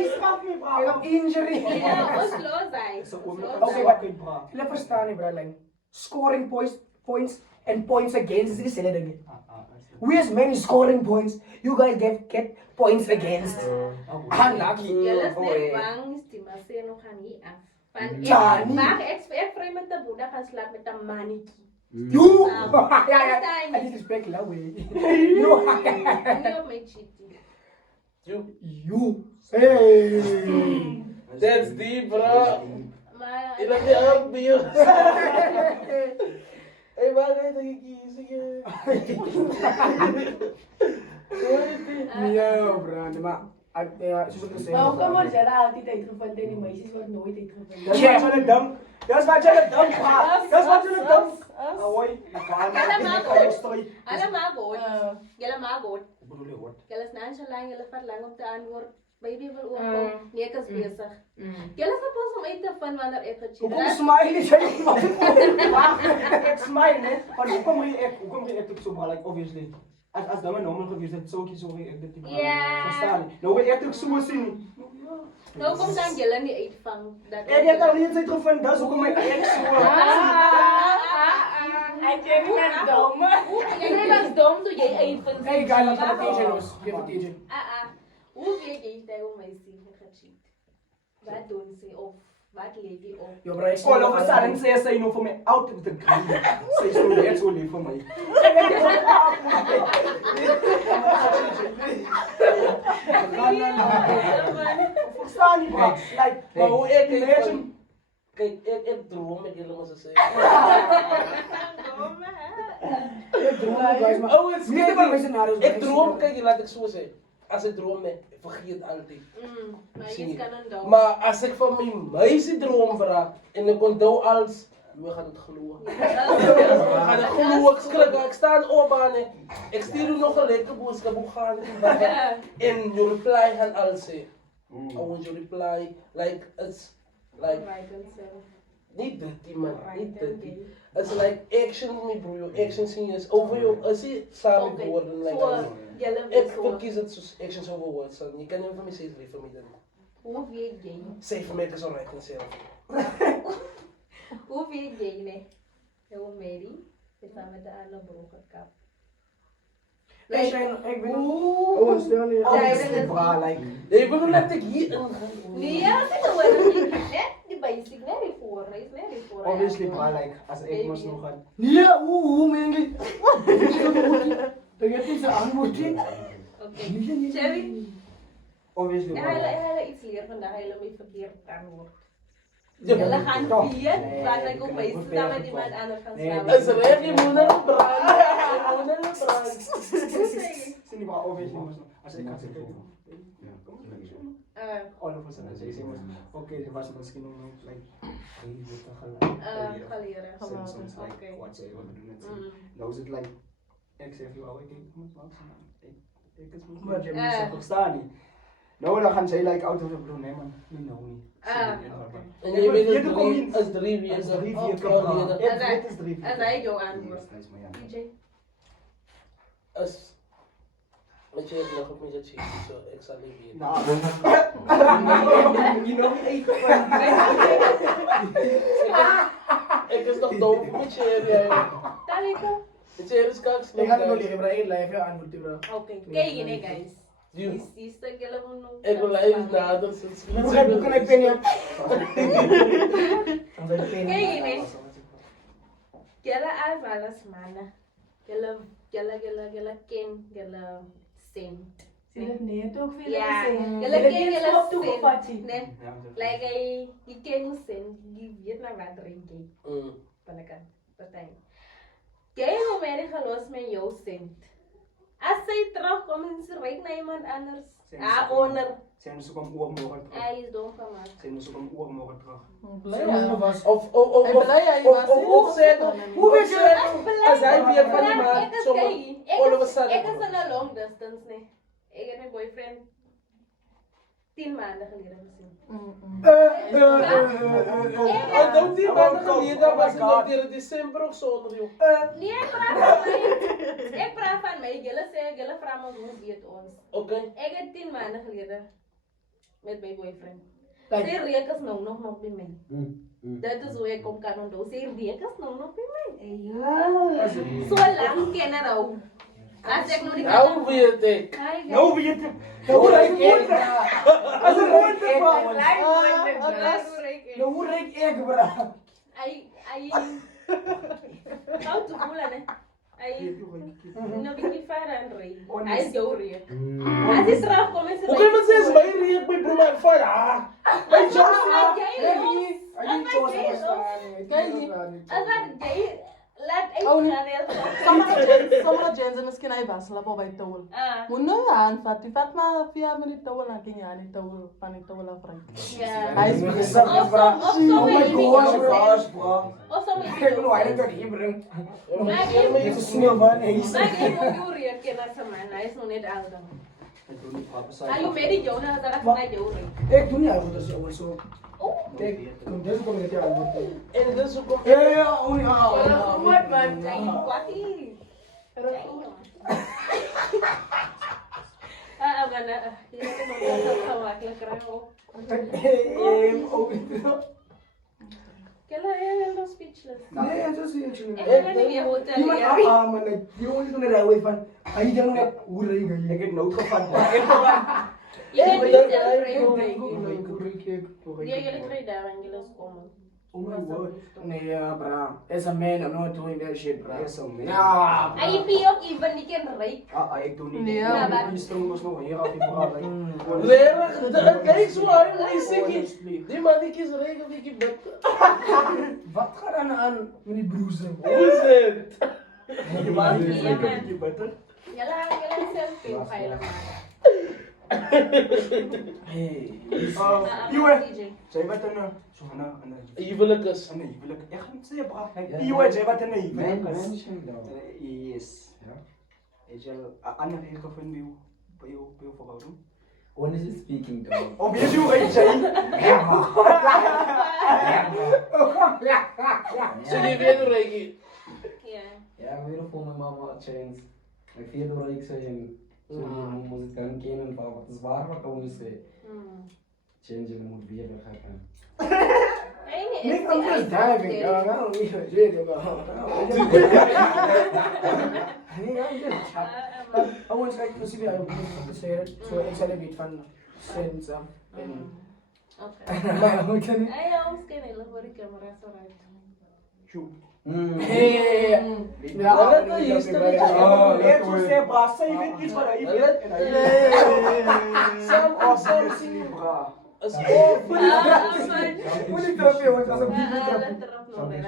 Jy straf my bra. Injury. Ja, ons los zijn. So oom Los kan Oké, sê wat- wat bra. Jullie verstaan niet, bro. Like, scoring points and points against is dezelfde ding. We as men is scoring points. You guys get points against. Unlucky. Jullie is net bang, is die massie nog gaan hier af. Van Ja, ik niet. mag ik vrij met de boeda gaan slapen met een mannetje. You! Ja, ja. I disrespect Lawe. You! Niet op mijn cheating. You! Hey! That's deep, bro. Maar Ik heb je aan bier. Hé, waar ga je dat kiezen? Ja, bro. Maar, zoals ik zei. Maar hoe kan maar Jella altijd uitgevonden en die meisjes worden nooit uitgevonden? Dis wat jy dink. Dis wat jy dink bra. Dis wat jy dink. Away. allemaal goed. Jullie maar goed. Ek bedoel jy hoor. Jullie is nonchalant, jullie vat lang om te antwoorden. Baby wil oorkom. Nee, ik is bezig. Jullie zijn pas om uit te vinden wanneer ik het Hoekom cheat. smile jy? Wag, ek smile net. Want hoekom react ek so bra like obviously. As dan normaal gewees het sou ek so react dit bra. Ja. Verstaan? Nou react ek so sien. Nou komt dan jullie niet uitvangen. Ek het al iets uitgevind, dis hoekom my ex so. Ek dink net dom. Jy was dom toe jy uitvind. Hey, guy, laat my teacher los. Geef vir teacher. Hoe weet jy dat hoe my sien gecheat? Wat doen sy of wat leef jy op? Yo, bro, All of a sudden sê sy nou vir my out of the green. Sy is nou net so lief vir my. Verstaan nie, bro. Like, Maar hoe ek imagine. Kijk, ik droom met jullie maar ze Ik droom, guys, maar... Oh, het is Niet maar mijn scenario's. Ik droom, kijk, laat ik zo zeggen. Als ik droom, ik vergeet altijd. Maar Zie jy je. kan dan dom. Maar als ik van mijn meisje droom vraag en ik onthou als, we gaan het geloven. We gaan het geloven, ik sta op aan het. Ik stuur u nog een lekker boodschap, hoe gaan het? En je reply gaan alles zeggen. I want your reply, like, it's like, Right and so. niet dirty man, niet Right and dirty. gay. It's like action me bro, your action scene is over you, as je samen Oké, woorden, like, so, julle ik weet so. verkies het zoals actions over words, je kan niet van mij zeggen, lief voor mij dan. Hoe weet jy? Say for me, ik is alright in zelf. Hoe weet jy nee? Jou Mary is saam met 'n ander broer gekap. Ik ben... Oh, stel niet. Obviously, bro, like. Ik bedoel dat ik hier in ga. Nee, ja, dit is wel net die basic net die voor, is net die voor. Obviously, bro, like, as ek mos nog gaan. Ja, mengi. Vergeet niet zijn aanmoediging. Oké. Cherry, Obviously, bro. hij iets leer vandaag, hij laat me verkeerd antwoord. Ja, Julle maar gaan Toch? vier, Nee, laat ik ek op kan my niet sit proberen met iemand toch. anders gaan Nee, slaap. het is recht, je moet naar de brand. Je moet naar de brand. Sien die bro, obviously mos nog. As ek kan sê. All of a sudden sy mos. Okay, dit was miskien nog like hey, wat te gaan. Geleer. Soms like wat sy wil doen het. Nou is dit like ek sê vir jou, ek moet maak sien. Ek is mos maar jy moet verstaan nie. Nou dan gaan sy like out of the blue, nee man. Nie nou nie. En je weet het als 3 weken. As 3 Oh, weke. oh, nee, Ek weet is 3 weke. As hy jou antwoord. Yes, my antwoord. DJ. Als... Want je hebt nog op mij dat je zo, ik zal niet weten. Nou. You know me. Ik is toch doof met je, jij. Talita. Met je is kaks. Ik ga het wel leren, bro. Ik live je aanmoediging, bro. Oké, kijk je guys. You. Die stuk julle moet nog. Ik wil even nader, sinds Hoe kan ik pen je? Dan zijn de pen. Kijk je nee. Julle as alles manne. Julle ken, julle sent. Nee, toch veel Ja, gezien. julle ken julle toegevat. sent. Nee. Like jy ken hoe sent, jy weet na wat drink jy. Binnekan, partij. Jy wil my gelos met jou sent. As sy terugkom en sy ryk na iemand anders, onder. Sy moet kom oormôre terug. Hy is dom gemaak. Sy moet kom oormôre terug. Of zeggen, hoe weet je, als hij weer van die maand, zomaar, all of a sudden. Ek is in 'n long distance nee. Ek het my boyfriend 10 maanden geleden gezien. Al dan 10 maanden geleden was het nog in december of zo, joh. Nee, ek praat van my. Ek praat van my. Julle sê julle vra my hoe weet ons. Oké. Ek het 10 maanden geleden met my boyfriend. Kijk. Sy reek is nou nog by my. Dit is hoe ek kom kan onthou. Sy reek is nou nog by my. Ja. So lank ken hy nou. As ek nog nie Nou weet ik. Nou weet ek. Hoe reik ik? As ek moet Lijkt Nou, hoe reik ik, bro? Ai How to pull hè? Ai nou bietjie verder aan ry. Hy is jou reek. As jy terugkom en sê Hoe kan je zeggen, mij reek, mijn broer, mijn vader, mijn As jy laat Sommige gens miskien hy was hulle by towel. Moet nou aanvat, die vat maar 4 minute towel en ken jy aan die towel van die towel af ry. Ja. Hy is Of so my gosh, bro. Of so Ik wil my eigenlijk dat hier brengen. Dit is sneeuw van eens. Maar jy moet jou reek ken as 'n man. Hy is nog net oud dan. Ek doen nie papa sê. Hy met die jou nou dat ek my jou reek. Ik doe niet eigenlijk dat zo. Kijk, deze kom ik het jou aan. En dus hoe kom Ja, oh ja. Wat man? Jy kwatie. Mana jy het nog net so maklik kry op. Ook niet. Julle is wel speechless. Nee, dat is niet actually. Ik weet niet meer hoe te Iemand leren. aanhamen, like, die jongens doen er rijway van, hij denkt net, hoe regen Ik je? heb nood gevat. Maar ik heb Je bent niet zelf Hoe rijden. regen ik? Die jullie krijgen daar en jullie komen. Oh my word. Nee, bra. As a man, I'm not doing that shit, bra. As a man. Nah. En je pie ook even niet kan rijden. ik doe niet. Nee, ja, maar- Die stroom was nog hier af die verhaal. Lelijk, kijk zo aan, hij zegt die man die kies regen, die kies beter. Wat gaat aan met die broezen? Hoe is het? Die man die is Ja, lekker man. beetje beter. Jullie zelf veel veilig maken. Hey. Iwe, zij wat een Huwelijkes. een huwelijk. Ik ga niet zeggen, bra. Iwe, zij wat een huwelijk. Mensen dan. Yes. Ja. Weet je wel, andere regen van bij verhouding? When is it speaking dog? Of je zo weet jij? Ze die weer regen. Ja. Ja, weer voor mijn mama chance. Ik vind het wel ik zeggen. Zo moet het gaan kennen van wat is waar wat kan zeggen. Change moet weer gaan. Nick, I'm just diving, dog. I don't need a shit, dog. I'm just I was like, precies, I was zeggen, zo ik zal een beetje van sinds Oké. Hoe kan ik? Ay, ons kennen voor de camera zo uit. Hey, ja, Dat is history. Net zo zeggen, bra. Zij weet iets wat hij weet. En hij weet. Bra. Is over. moet ik erop, jongens, als een Ja, beetje erop. let erop nog weer.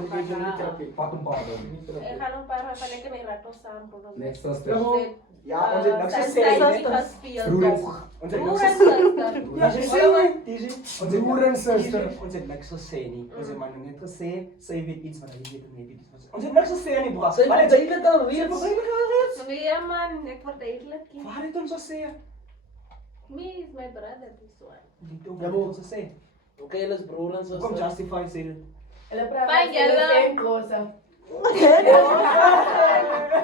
Moet ik niet erop. Pak een paar dan. Ik ga nog een paar van ik in rato samen. Next sister. Ja, onze nekste serie. Vroeg. Onze Broer nekste en zuster. Ja, ze zei Broer en zuster. Onze nekste serie. Onze man net gezegd, zij weet iets van hij weet en hij weet iets van. Onze nekste serie, bra. Zij Maar vertellen het al Ze reeds. begrijpen het al Ja man, ik word eigenlijk kind. Waar het ons zo zeggen? Me is my brother, this one. Die toch wat ons zo zeggen. Oké, dat is broer en Kom zuster. justify zeggen. Hulle praat Fijn, met julle. hulle stem closer.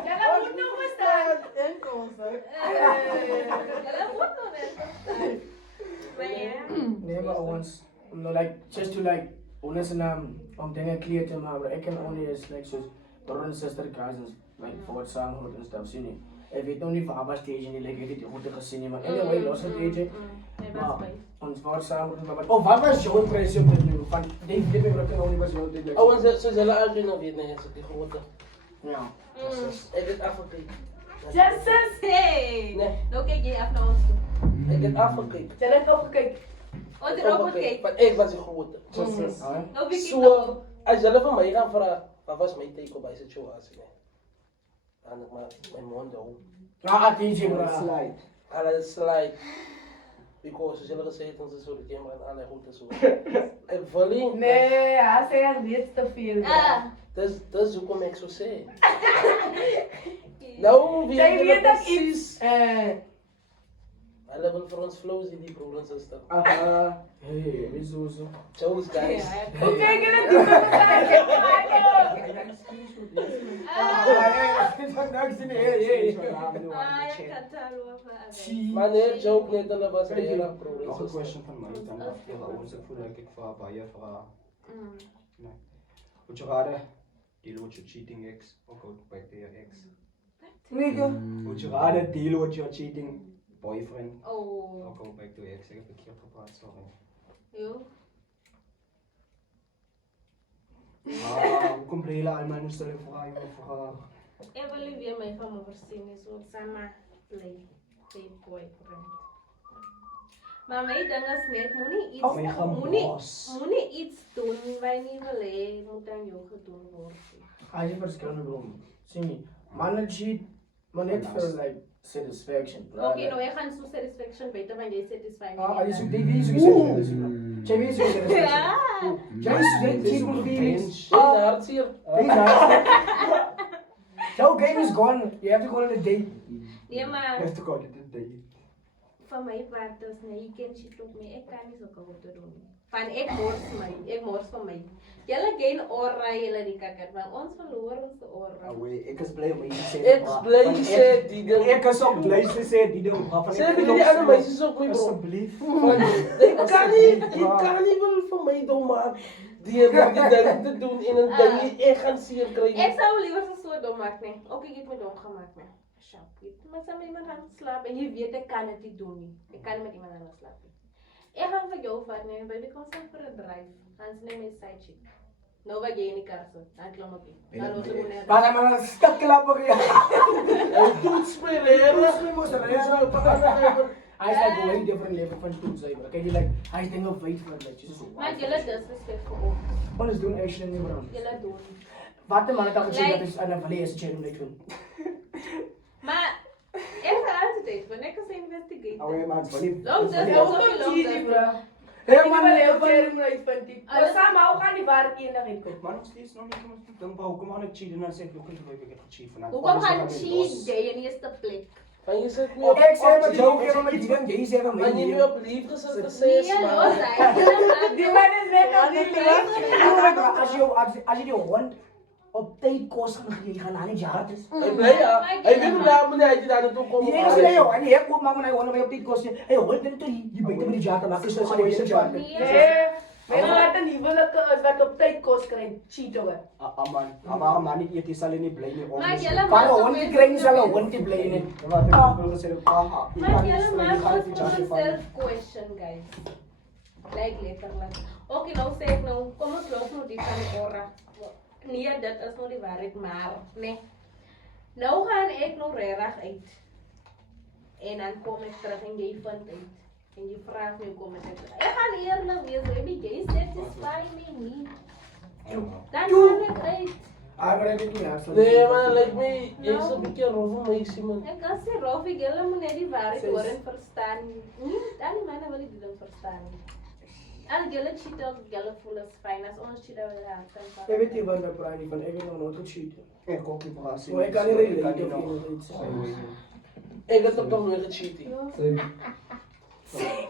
Julle moet nog verstaan. Inkomsten. Julle moet nog verstaan. Maar ja. Nee, maar ons, like, just to like, ons om dingen clear te maken, ik ken only is like, zoals broer en zuster cousins, like, voor wat samenhoort en stuff, zie je. Ik weet nog niet van Abba stage niet, like, ik heb die goede gezien, maar anyway, los het eentje. Hij was Maar, bij. ons voor samenhoort, maar, oh, wat was jouw impressie op dit nu? Van, Dave Flipping Rock en Only was jouw dit, like, Oh, en ze zullen uitdoen nog weer, nee, ze die grote. ja. Ik heb afgekeken. Justice, hey! Nee. Nou kijk jij af naar ons toe. Ik heb afgekeken. Julle het opgekyk. Oh, die robot kijkt. Maar ik was die grote. Ah, ja. Nou, wie kijkt Zo, nou? als jullie van mij gaan vragen, wat was mijn take bij situatie? Dan ik maar mijn mond houden. Ah, DJ, bro. Slide. Alle slide. Because ze zullen gezegd dat ze zo de camera en alle goed zo. En volledig. Nee, hij zei dit te veel. Ah. Dat is hoe kom ik zo zeggen. Nou, wie Zij hebben weet dat precies. iets. Hij wil voor ons flows die broer en zuster. Aha. Hey, wieso zo? Chose guys. Hoe kijk je dat die van Ah, je kan het al over. Maar nee, joke net, dat was heel erg broer en Nog een zuster. question van mij, dan af tegen ons. Ik voel dat ik vraag bij je vraag. Nee. Would you rather deal with your cheating ex or go back to your ex? Nigga. Would you rather deal with your cheating boyfriend Oh. or go back to your ex? Ik heb verkeerd gepraat, sorry. Jo. Hoe komt de hele allemaal nu stellen vraag? Ik wil weer mij gaan overzien, is ook samen play. Play boyfriend. Maar mijn ding is net, moet niet iets doen wat je niet wil hê, moet aan jou gedaan worden. Als je verschillende bro. Zie je, mannen cheat, maar net voor like satisfaction. Oké, nou je gaat zo satisfaction beter, want je satisfied. Als je die wie satisfaction. Jij weet zo satisfaction. Ja. Jij cheat moet wie. Geen hartzeer. Jouw game is gone. You have to go on a date. Nee, maar Heeft de kort dit date. van mijn part is nee, je kan cheat op mij, ik kan niet zo goed doen. Van ik mors van mij. Jullie geen oorra, jullie die kakker, maar ons verloren onze oorra. Ik is blij om je te zeggen. Ik is blij te zeggen die ding. Ik is ook blij te zeggen die ding. Zeg die andere meisjes ook mee bro. Alsjeblieft. Ik kan niet wel van mij doen maar Die hebben die dingen te doen in een ding die echt gaan zeer Ik krijgen. zou liever zo soort dom maken, nee. Ook ik heb me dom gemaakt, nee. Sjapie. Maar samen met iemand gaan slapen en je weet ik kan het niet doen, niet. Ik kan niet met iemand anders slapen. Ik ga voor jou vatten, nee. Baby, kom staan voor een drive. Gaan ze nemen side chick. Nou, wat je in die kar zo. Dan klam op je. Dan lopen we neer. Maar hij maar een stuk klappen. Hij doet spelen. Hij is like way different level van toets. Kijk, je like, hij is dingen wait voor het. Maar jullie disrespectful ook. Wat is doen action niet meer. Jullie doen. Wat de man ik al gezien Like- dat is aan een verlezen channel niet doen. Maar, ik ga altijd van. Ik ga investigate. Away man, balik. Long Heel distance, veel cheesy, bro. Hey Ik man, wil heel man. veel om uit van die. Maar samen ook gaan die waar ik in erin kom. Maar nog steeds nog niet. Dan bouw ik hem aan het cheaten en dan zeg ik, look into baby, ik heb gecheat vandaag. Hoe kom gaan cheat day in eerste plek? En je zit nu op Ik zei met jou liefde. keer met die dan jij zei van En je mij. nu op liefde zit te Nee, zeggen, los, man. Die man is net op die plek. Als je die hond op tijd kost, dan ga je gaan aan die jaartjes. Hij blij ja. Hij weet hoe laat meneer hij daar naartoe komt. Die ene zei joh, en die heb ook maar hij gewoon op tijd kost. Hey, hond dit toe, je weet met die jaartjes, maar is zo gewoon je jaartjes. Nee, mijn wat een huwelijke is wat op tijd kost krijgt, cheat hoor. Maar man, niet eet, zal niet blij niet. Maar jullie Maar man hond die krijgen ze wel hond die blij niet. Wat ik wil zeggen, haha. Maar jullie man was voor self question, guys. Like letterlijk. Oké, nou zeg ik nou, kom ons los nou die van die ora. Nee, dat is nou die waarheid, maar nee. Nou ga ik nou reg uit. En dan kom ik terug en jij vindt uit. En je vraagt nu kom ik terug. Ik ga niet eerlijk wees, baby, jij satisfy me niet. Dan kom ik uit. Ah, maar dat is niet hard. Nee, maar lijkt me, jij is een beetje roze meisje, man. Ik kan zeggen, Rolf, ik wil hem net die waarheid horen verstaan. Niet, alle mannen willen die dan verstaan. Als jullie cheaten, jullie voelen het fijn. Als ons cheaten, we gaan het Ik weet niet waar ik praat van, ik heb nog nooit gecheaten. Ik ook niet praat. Maar ik kan niet redden, kan ik niet heb nog. niet iets. Ik heb toch weer gecheat. Same.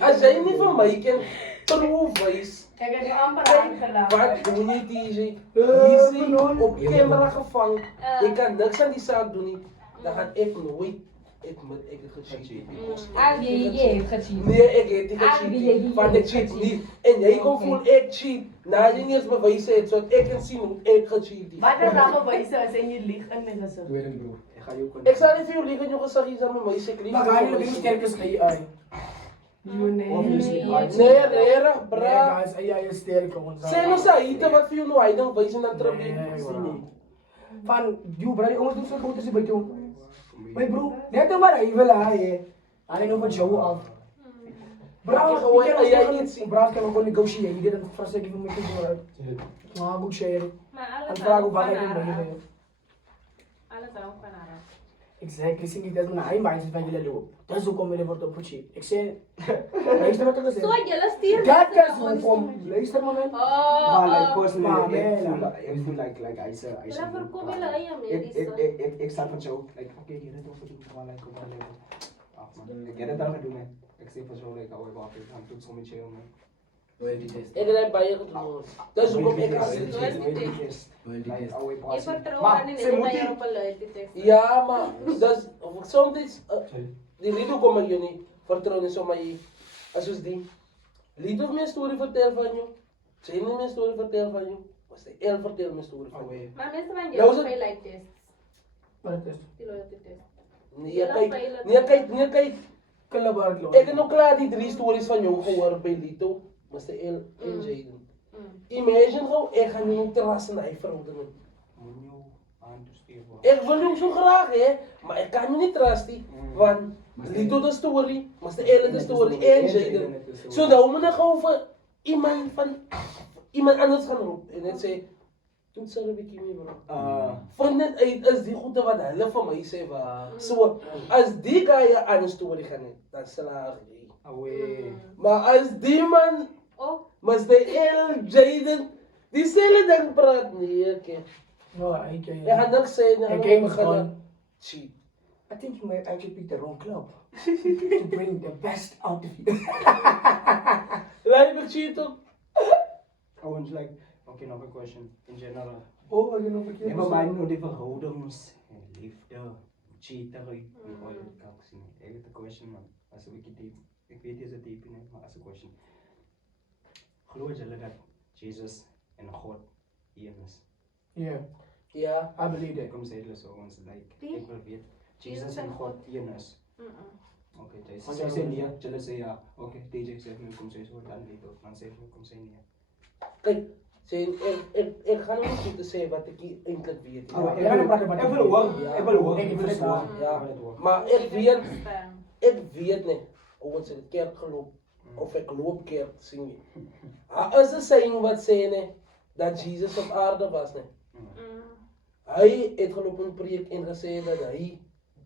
Als jij niet van mij kent, proefwijs. Ik heb die amper aangedaan. Wat doe je DJ? Easy, op camera gevangen. Ik kan niks aan die zaak doen niet. Dan ga ik nooit admit ik heb gecheat. Ah, je heeft gecheat. Nee, ik heb niet gecheat. Want ik cheat niet. En jij kon voelen ik cheat. Na je niet eens bewijs hebt, zodat ik kan zien hoe ik gecheat heb. Wat is dat bewijzen als je liegt in mijn gezicht? Tweede broer. Ik ga je ook Ik zal niet voor jou liegen, jongens, zeg je aan mij, ik lieg. Maar ga je niet sterke schei uit? Obviously, right. Nee, rare, Nee, bra. guys, jij is sterk gewoon. Zijn we saïte wat voor jou nou, hij dan wijzen aan terug. Van, you bro, die jongens doen zo goed als je bij jou. Maar bro, net dan maar even laten. Alleen nog wat jou af. Bro, ik kan gewoon negotiëren. Je dan vast ik met je door. Maar goed share. Maar En alles vraag aan hoe van vaak ik haar. ben. Alles aan van haar. Exactly, zie ik dat mijn eigen mindset van jullie lopen. Dat is hoe kom je wordt opgecheat. Ik zei, luister wat ik Zo, gezegd. jullie sturen Dat mensen is naar ons hoe kom. toe. Luister moment. Oh, Maar like oh. personally, Maar ik voel like I said. Jullie voorkomen jullie eigen medisch. Ik sta van jou, like oké, je hebt over doen, maar like over leven. Ach man, ik heb het al gedaan man. Ik zie van jou like hou ik af, ik ga het zo met je man. Loyalty test. Ik heb bij je gedaan. Dat is hoe kom ik aan Loyalty zitten. test. Loyalty Like test. hou ik Ik pas. vertrouw Maar aan die ze moet bij niet. op een luid tekst. Ja, maar dat is, soms, die lieden komen jullie, vertrouwen niet zo maar je. Als je die, lied of mijn story vertel van jou, zijn niet mijn story vertel van jou, was de heel vertel mijn story van jou. Maar mensen van Nou, jullie ze- veel like tests. Wat het is. Die loyalty test. Nee, kijk, Kunnen we het ik heb nog klaar die 3 stories van jou gehoord bij Lito, was de heel injaden. Imagine gewoon, ik ga nu op terrassen naar je vrouw doen. Moet je aan te sturen. Ik wil jou zo graag hè, maar ik kan je niet trusten, want Lito de story, was de hele story injaden. Zo dan moet ik gewoon voor iemand anders gaan roepen. En het zei, toen zei ik me bro. Vond het uit als die goede wat helft van mij zei van. Zo, als die guy aan een story gaan, dan slaag ik. Away. Maar als die man, Oh, mas de heel Jaden, die zullen dan praat niet, oké. No, I can. Je gaat niks zeggen, je The gaat game niet is beginnen. gone. Cheat. I think you might actually pick the wrong club to bring the best out of you. Laat me cheaten. I want like, okay, nog een question. In general. Oh, wat je nog verkeerd Never mind nu die verhoudings, liefde, cheatery, en al die kaks. Ik heb een question man. Als een beetje diep. Ik weet deze diep in, maar als een question. Glo julle dat Jesus en God een is? Yeah, Ja, I believe that. Kom sê hulle so ons like Wie? ek wil weet Jesus en God een is. Mm-mm. Okay, jy Want sê jy sê wil- nee, julle sê ja. Okay, DJ sê vir my kom sê so dan weet of dan sê vir my kom sê nee. kijk, ik ga niet zitten zeggen wat ik eindelijk weet. Ja, we gaan praten wat Ek je wil hoor, Ja. ek wil hoor. Ik wil het horen. Ja, Ek wil het hoor. maar ik weet niet hoe ons in de kerk gelopen. Of ik loop kerk zien. Is er saying wat zei nee, dat Jezus op aarde was nee. Hij heeft gelopen een preek en gezegd dat hij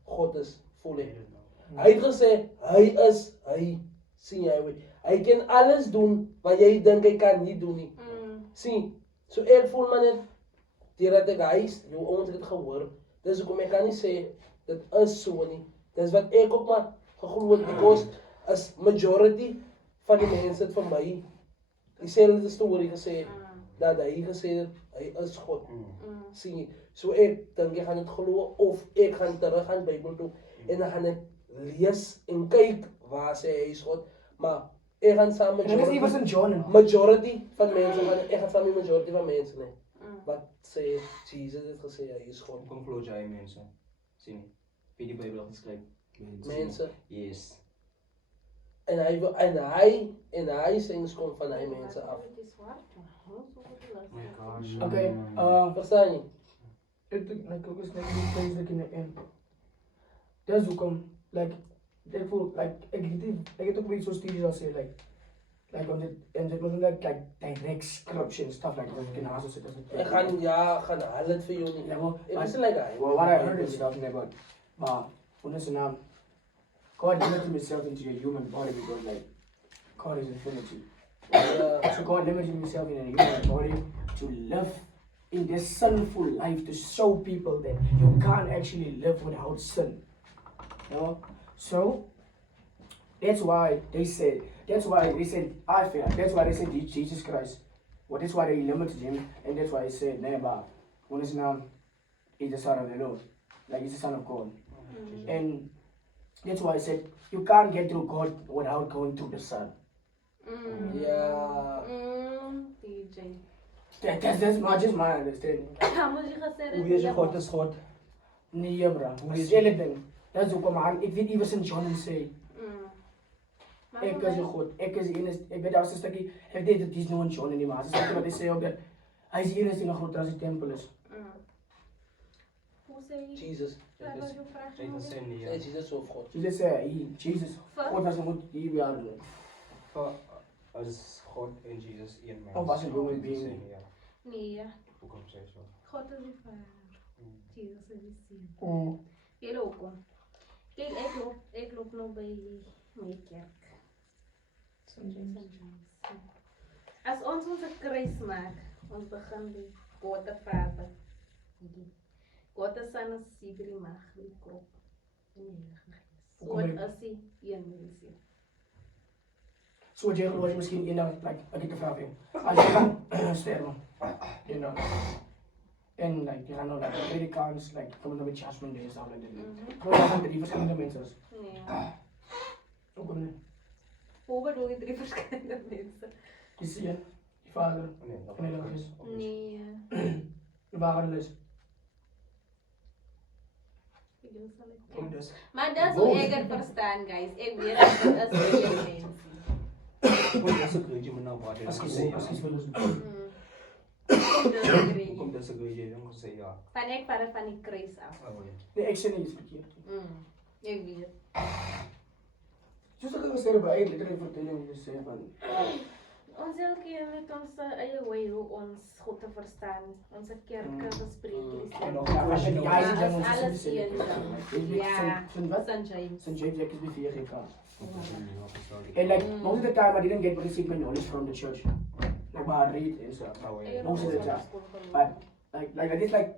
God is. Voel je? Hij heeft gezegd, hij is hij. Zie jij weer. Hij kan alles doen wat jij denkt hij kan niet doen. Nie. Zie, zo ik voel me net, die dat ik huis, hoe ons het gehoord. Dus ik kan niet zeggen, dat is zo niet. Dat is wat ik ook maar gehoord, because as majority van die mensen het van mij, diezelfde story gezegd, dat hij gezegd, hij is God. Zie je, zo ik denk ik ga het geloven of ik ga terug aan de Bijbel toe en dan ga ik lees en kijk waar zij hij is God. Maar ik ga samen En dat is even John. majority van mensen, ik ga samen met majority van mensen. Nee. Wat zei Jesus heeft gezegd, hij is God. Kom glo jy mense. Sien nie. Wie die Bybel geskryf? Mensen. Yes. En hij zingt komt van hij mensen af. My gosh. Oké, Verstaan je? ik denk ook eens net die things dat in de end. Dat is ook like, ik voel, like, ik heb ook weer zo'n studies als je, like, on het was like direct scripture stuff like that. Ik kan haast zitten. Ik ga niet, ja, ga naar het voor jou niet. Ja, well, Ik is lekker. well, what I heard is stuff never, but when it's now, God limited himself into a human body because like, God is infinity. So God limited himself in a human body to live in this sinful life to show people that you can't actually live without sin. You know? So that's why they said I feel that's why they said Jesus Christ. Well, that's why they limited him, and that's why he said never when his name is the son of the Lord. Like he's the son of God. And that's why I said you can't get through God without going through the Son. Ja. DJ. That's just my understanding. Moet je gaan zeggen? Hoe weet jy God is God? Nee, bro. Dis hele ding. Dis hoekom aan ek weet iewers in John sê ek is God. Ek is die enigste. Ek weet daar's 'n stukkie ek weet dit is nou in John nie, maar dis wat hy sê ook dat hy is die enigste en groter as die tempel is. Hoe sê je? Jesus. Wat was je vraag? Jy het gesê nee. Hey, Jesus of God. Jesus sê Jesus. God was moet hier weer doen. As God en Jesus een mens. Of was hy human Sê being? nee, ja. Nee, Hoekom sê jy so? God is die Vader. Jesus is die Seen. Julle ook om. Kijk, ik loop nog bij mijn kerk. Als ons onze kruis maakt, ons begint bij God de Vader. God de Son is die mag, die krop. En die Heilige Geest. So het is die een mens. So jy glo jy miskien eendag like ek het 'n vraag vir jou. As jy kan sterwe. You know. En like jy gaan nou like really kans like kom nou met judgment day stuff like that. Glo jy dat die verskillende mense is? Nee. Ook nie. Hoe bedoel je 3 verschillende mensen? Die seun, die vader, Nee, dat en die is Heilige Gees. Nee. Waar gaan hulle is? Kom dus. Maar dat is hoe ik het verstaan, guys. Ik weet dat het is voor je mensen. Kom disagree jy met nou wat jy gesê As ja. wil ons. Kom disagree jy dan gesê ja. Van ik vat van die kruis af. Oh, ja. Nee, ek sê nie iets verkeerd. Ik weet. Soos ek gesê by literally vertelling jy sê van Ons elke keer met ons eie way hoe ons God te verstaan. Onze kerken bespreken. En nog ja, een maar question die over- guys Ja, dan ons alles sê. hier. Ja. Van wat? St. James. St. James ek is by VGK. Ja. And like most of the time I didn't get receive my knowledge from the church. Like by I read and stuff. Oh, ja. Most of the time. But like I did like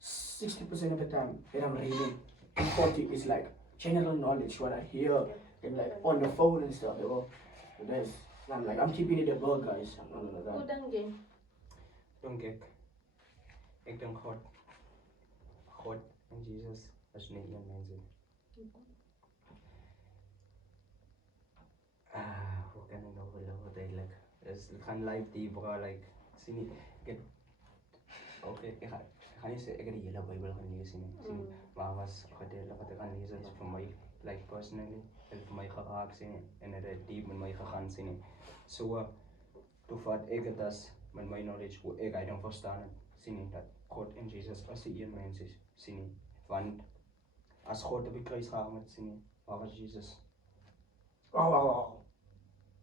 60% of the time that I'm reading. And 40 is like general knowledge what I hear and like on the phone and stuff. And that's I'm like I'm keeping it a book guys. Hoe denk je? Dink ek dink God en Jesus is nie een mens nie. Hoe kan ek nou verduidelik? Het gaan live dieper, like, zie niet. Ik ga niet zeggen, ik heb de hele Bijbel gaan lezen, zie. Maar was gedeelte wat ik gaan lezen is voor mij, like personally, heeft voor mij geraakt, zie. En het heeft diep met mij gegaan, zie. Zo, toen vat ik het als, met mijn knowledge, hoe ik het dan verstaan, zie. Dat God en Jezus als die één mens is, zie. Want als God op de kruis gehangen, zie. Waar was Jezus? Oh.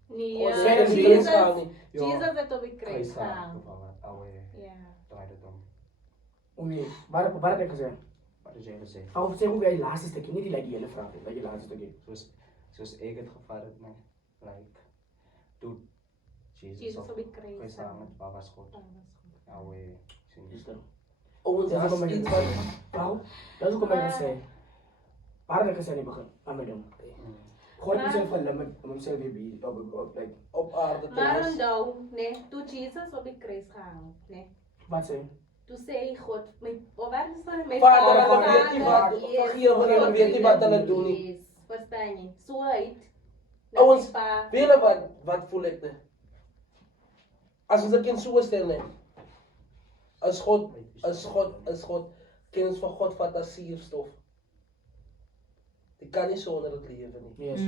Nee, God zei dat Jesus niet. Ja. Jesus heeft op de kruis gehangen. gehangen. Ja. Draait het om. Oei, waar heb ik gezegd? Wat is jij gezegd? Of zeg hoe jij het laatste stukje, niet die like, hele vraag, dat je laatste stukje. Zoals ik het gevat heb, nee. Like, toen Jezus Jesus op op de de kruis kruis gehangen. gehangen, waar was God? zie. Dus dan. Owens, Dat is als ook iets iets wat... waarom? Dat is ook wat ik wil zeggen. Waar heb ik gezegd in het begin? Aan mijn ding. God heeft zelf een limit om hemzelf weer like, Op aarde te Maar wezen. onthou, nee, toen Jezus op de kruis gehangen, nee. wat zei je? Toen zei God, mijn Vader, vader, dan weet je wat, vergeven en dan weet je wat aan het doen is. Yes, verstaan je? Zo uit. Owens, weet je wat voel ik nu? Als we dat kind zo stellen, als God, kennis van God vat als sierstof. Die kan niet zonder het leven niet. Yes.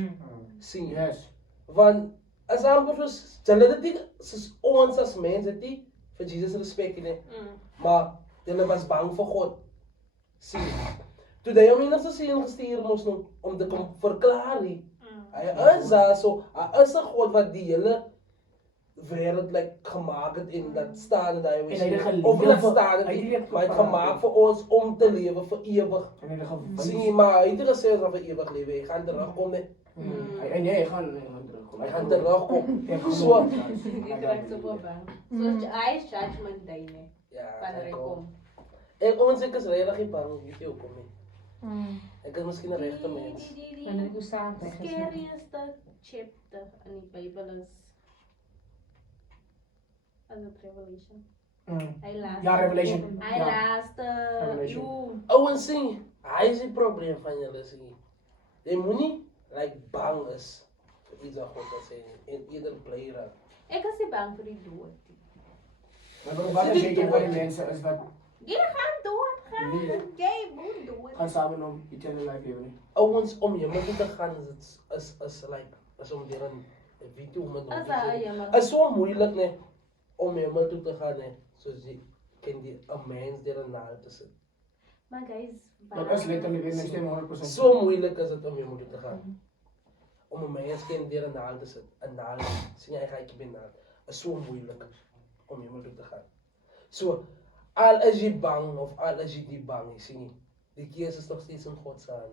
Zie je? Yes. Want als ambers, zullen die, ons als mensen die, voor Jezus respect in, maar die was bang voor God. Zie je? Toen hij hem in zijn zin gestuurd moest om te komen verklaren. Hij is daar zo, hij is een God wat die hele wereld like, gemaakt heeft in dat staande dat hij En hij heeft was. geleefd Of dat voor- staande, hij heeft maar het gepraat, gemaakt voor ons om te leven voor eeuwig. En hij heeft Zie je, maar hij heeft gezegd dat we eeuwig leven, hij gaat terugkomen. Nee, hij gaat Hij gaat terugkomen. terugkomen. Zo. Ik krijg zo wel bang. Zoals hij is judgment day, nee. Ja, Wanneer hij dat komt. komt. En ons ik is redelijk bang, weet je ook niet. Ik is misschien een rechte mens. En dan hoe staan De het? scarieste chapter in de Bijbel is het Revelation. Hij laat. Ja, Revelation. Hij Ja. laat Revelation. Owens zie, hij is het probleem van jullie zie. Je moet niet like, bang is voor iets dat God wil zeggen. In ieder player. Ik was niet bang voor die dood. Maar wat is zeker voor die mensen is wat Jullie gaan dood gaan. Nee. Jij moet dood. gaan samen om eternal life leven. Owens om je maar te gaan is like, is om weer een video met Als nog hij te je maar. Het is zo moeilijk nee, om je maar toe te gaan nee. Zoals je kan die een mens die een naald te zetten. Maar guys, Dat is letterlijk weer stem 100%. Zo moeilijk is het om je moeder te gaan. Om een mens die een naald te zetten. Een naald. Zie jij, ga ik je binnen naald. Het is zo moeilijk om je moeder te gaan. Zo, al is je bang of al is je niet bang, zie je. De keuze is nog steeds een Godszaak.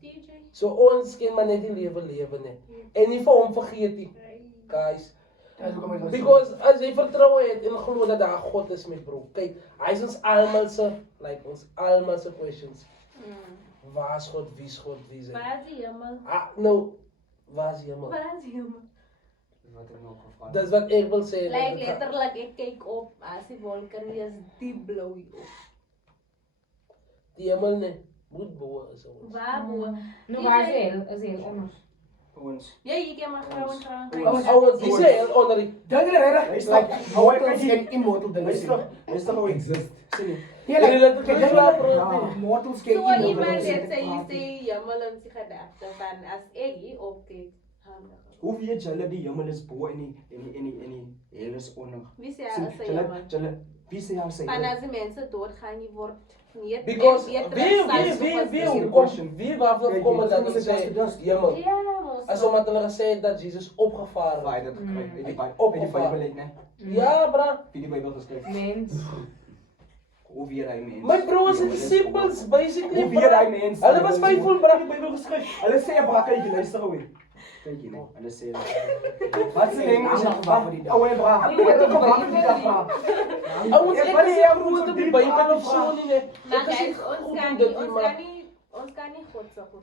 DJ. Zo, ons kind maar net die leven nee. En niet voor hem vergeet die. Guys. Dat is ook een beetje Because als je vertrouwen hebt en gelooft dat daar God is met bro. Kijk, hij is ons allemaal zijn questions. Waar is God, wie is God, wie is hij? Waar is hij helemaal? Ah, nou, waar is hij helemaal? Waar is hij helemaal? Wat ik nog gevraagd. Dat is wat ik wil zeggen. Like letterlijk, ik kijk op als die wolken die is diep blauw op. Die helemaal niet. Moet boven is zo. Waar boven? Nou, waar is hij? Is hij onder? Owens. Ja, je kan maar gewoon Oh, die zijn heel onder. Dat is er, like, how I can see an immortal than Is toch ook exist? Yeah, like, Jullie laten het slaap, bro. mortals can Zo immortal iemand than zegt, je helemaal in zijn gedachten van als ik hier opkijk. Hoe weet jullie die hemel is boven en die hel is onder? Wie zei als hij helemaal? Wie zei als Van hij? als de mensen doodgaan, je wordt niet. Because Question. wie waarvan komen dat ze zeggen, jammer. Ja, Als omdat hulle gezegd dat Jezus opgevaren Waar is. je dat gekregen? In die Opgevaren. Bijbel leek, nee? Ja, bra. In die Bijbel geschreven. Mens. Hoe weet hij mens? My bro is disciples, basically. Hoe weet hij mens? Hulle was faithful, bra. Die Bijbel geschreven. Hulle sê bra, kyk jy luister gou. Kyk jy nou. Hulle sê wat se ding is dat? Ouwe bra. Wat het geval met die vraag? Ouens, ek is hier goed op die Bijbel of so nie, nee. Maar Ek is guys, goed ons in kan dit, niet, maar- ons kan niet God zo goed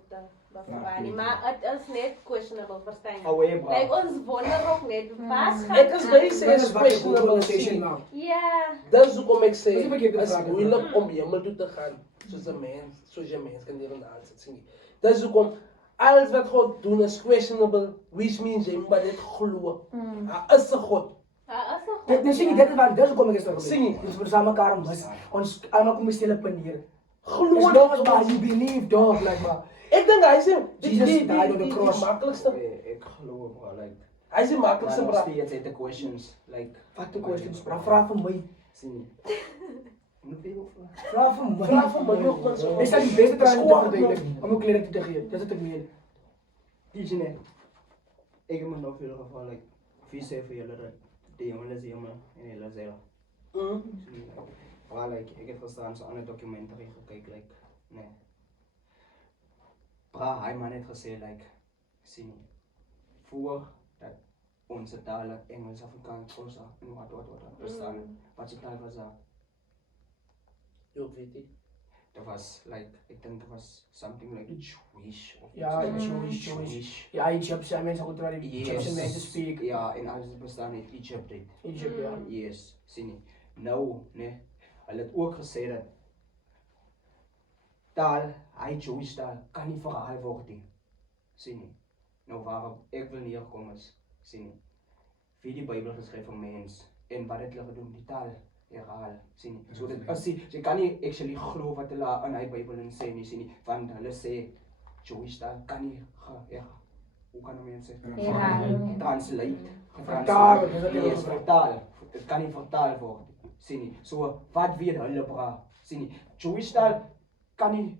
bevaren, maar het is net questionable, verstaan je? Ouwe bra. Like ons wonder ook net, wat gaat Ek is bezig Dat is is wat ik questionable conversation zie. nou. Ja, Dat is hoekom ek sê, Dat is een verkeerde het is vraag, moeilijk om hemel toe te gaan, soos een mens kan hier in de aanzet sien. Dat is hoekom, Alles wat God doen is questionable, which means jy moet maar net glo. Daar is 'n God. Dit sien jy dit is waar dis kom ek is daar. Sien. Ons versame mekaar mis. Ons almal kom stelle paneer. Glo As long as maar you believe dog like maar. Ek dink hy sê Jesus died on the cross. Die maklikste. Ek glo bro, like Hy is die maklikste maar bra. steeds het ek questions like Wat die questions vra vir my. sien. Moet jy of Vra vir my. Vra vir my ook man so. Ek sal die beste traan Skoon, verduidelik om ook klere te gee. Dis wat ek meen. DJ net. Ek moet nog veel geval like wie sê vir julle dat die jongen is helemaal en hulle sê maar like ek het gestaan so 'n ander dokumentary gekyk like nee. Bra, hy man het gesê like sien voor dat onze tale Engels, Afrikaans, Xhosa en wat verstaan. Wat se taal was dat? Jy weet nie. Dat was like ek dink dit was something like Jewish of Ja, Jewish. Ja, Egyptian mense goed waar die Egyptian mense speak. Ja, en alles bestaan in Egypt dit. Egypt ja. Yes, sien nie. Nou, nee. Hulle het ook gesê dat taal, hy Jewish taal kan nie verhaal word nie. Sien nie. Nou waarop ek wil neerkom is, sien nie. Wie die Bybel geskryf vir mens en wat het hulle gedoen die taal herhaal, sien nie. So dit as jy kan nie actually glo wat hulle in hy Bybel in sê nie, sien nie, want hulle sê Jewish taal kan nie hoe kan mense translate, Vertaal, yes, vertaal. Dit kan nie vertaal word, sien nie. So wat weet hulle bra, sien nie. Jewish taal kan nie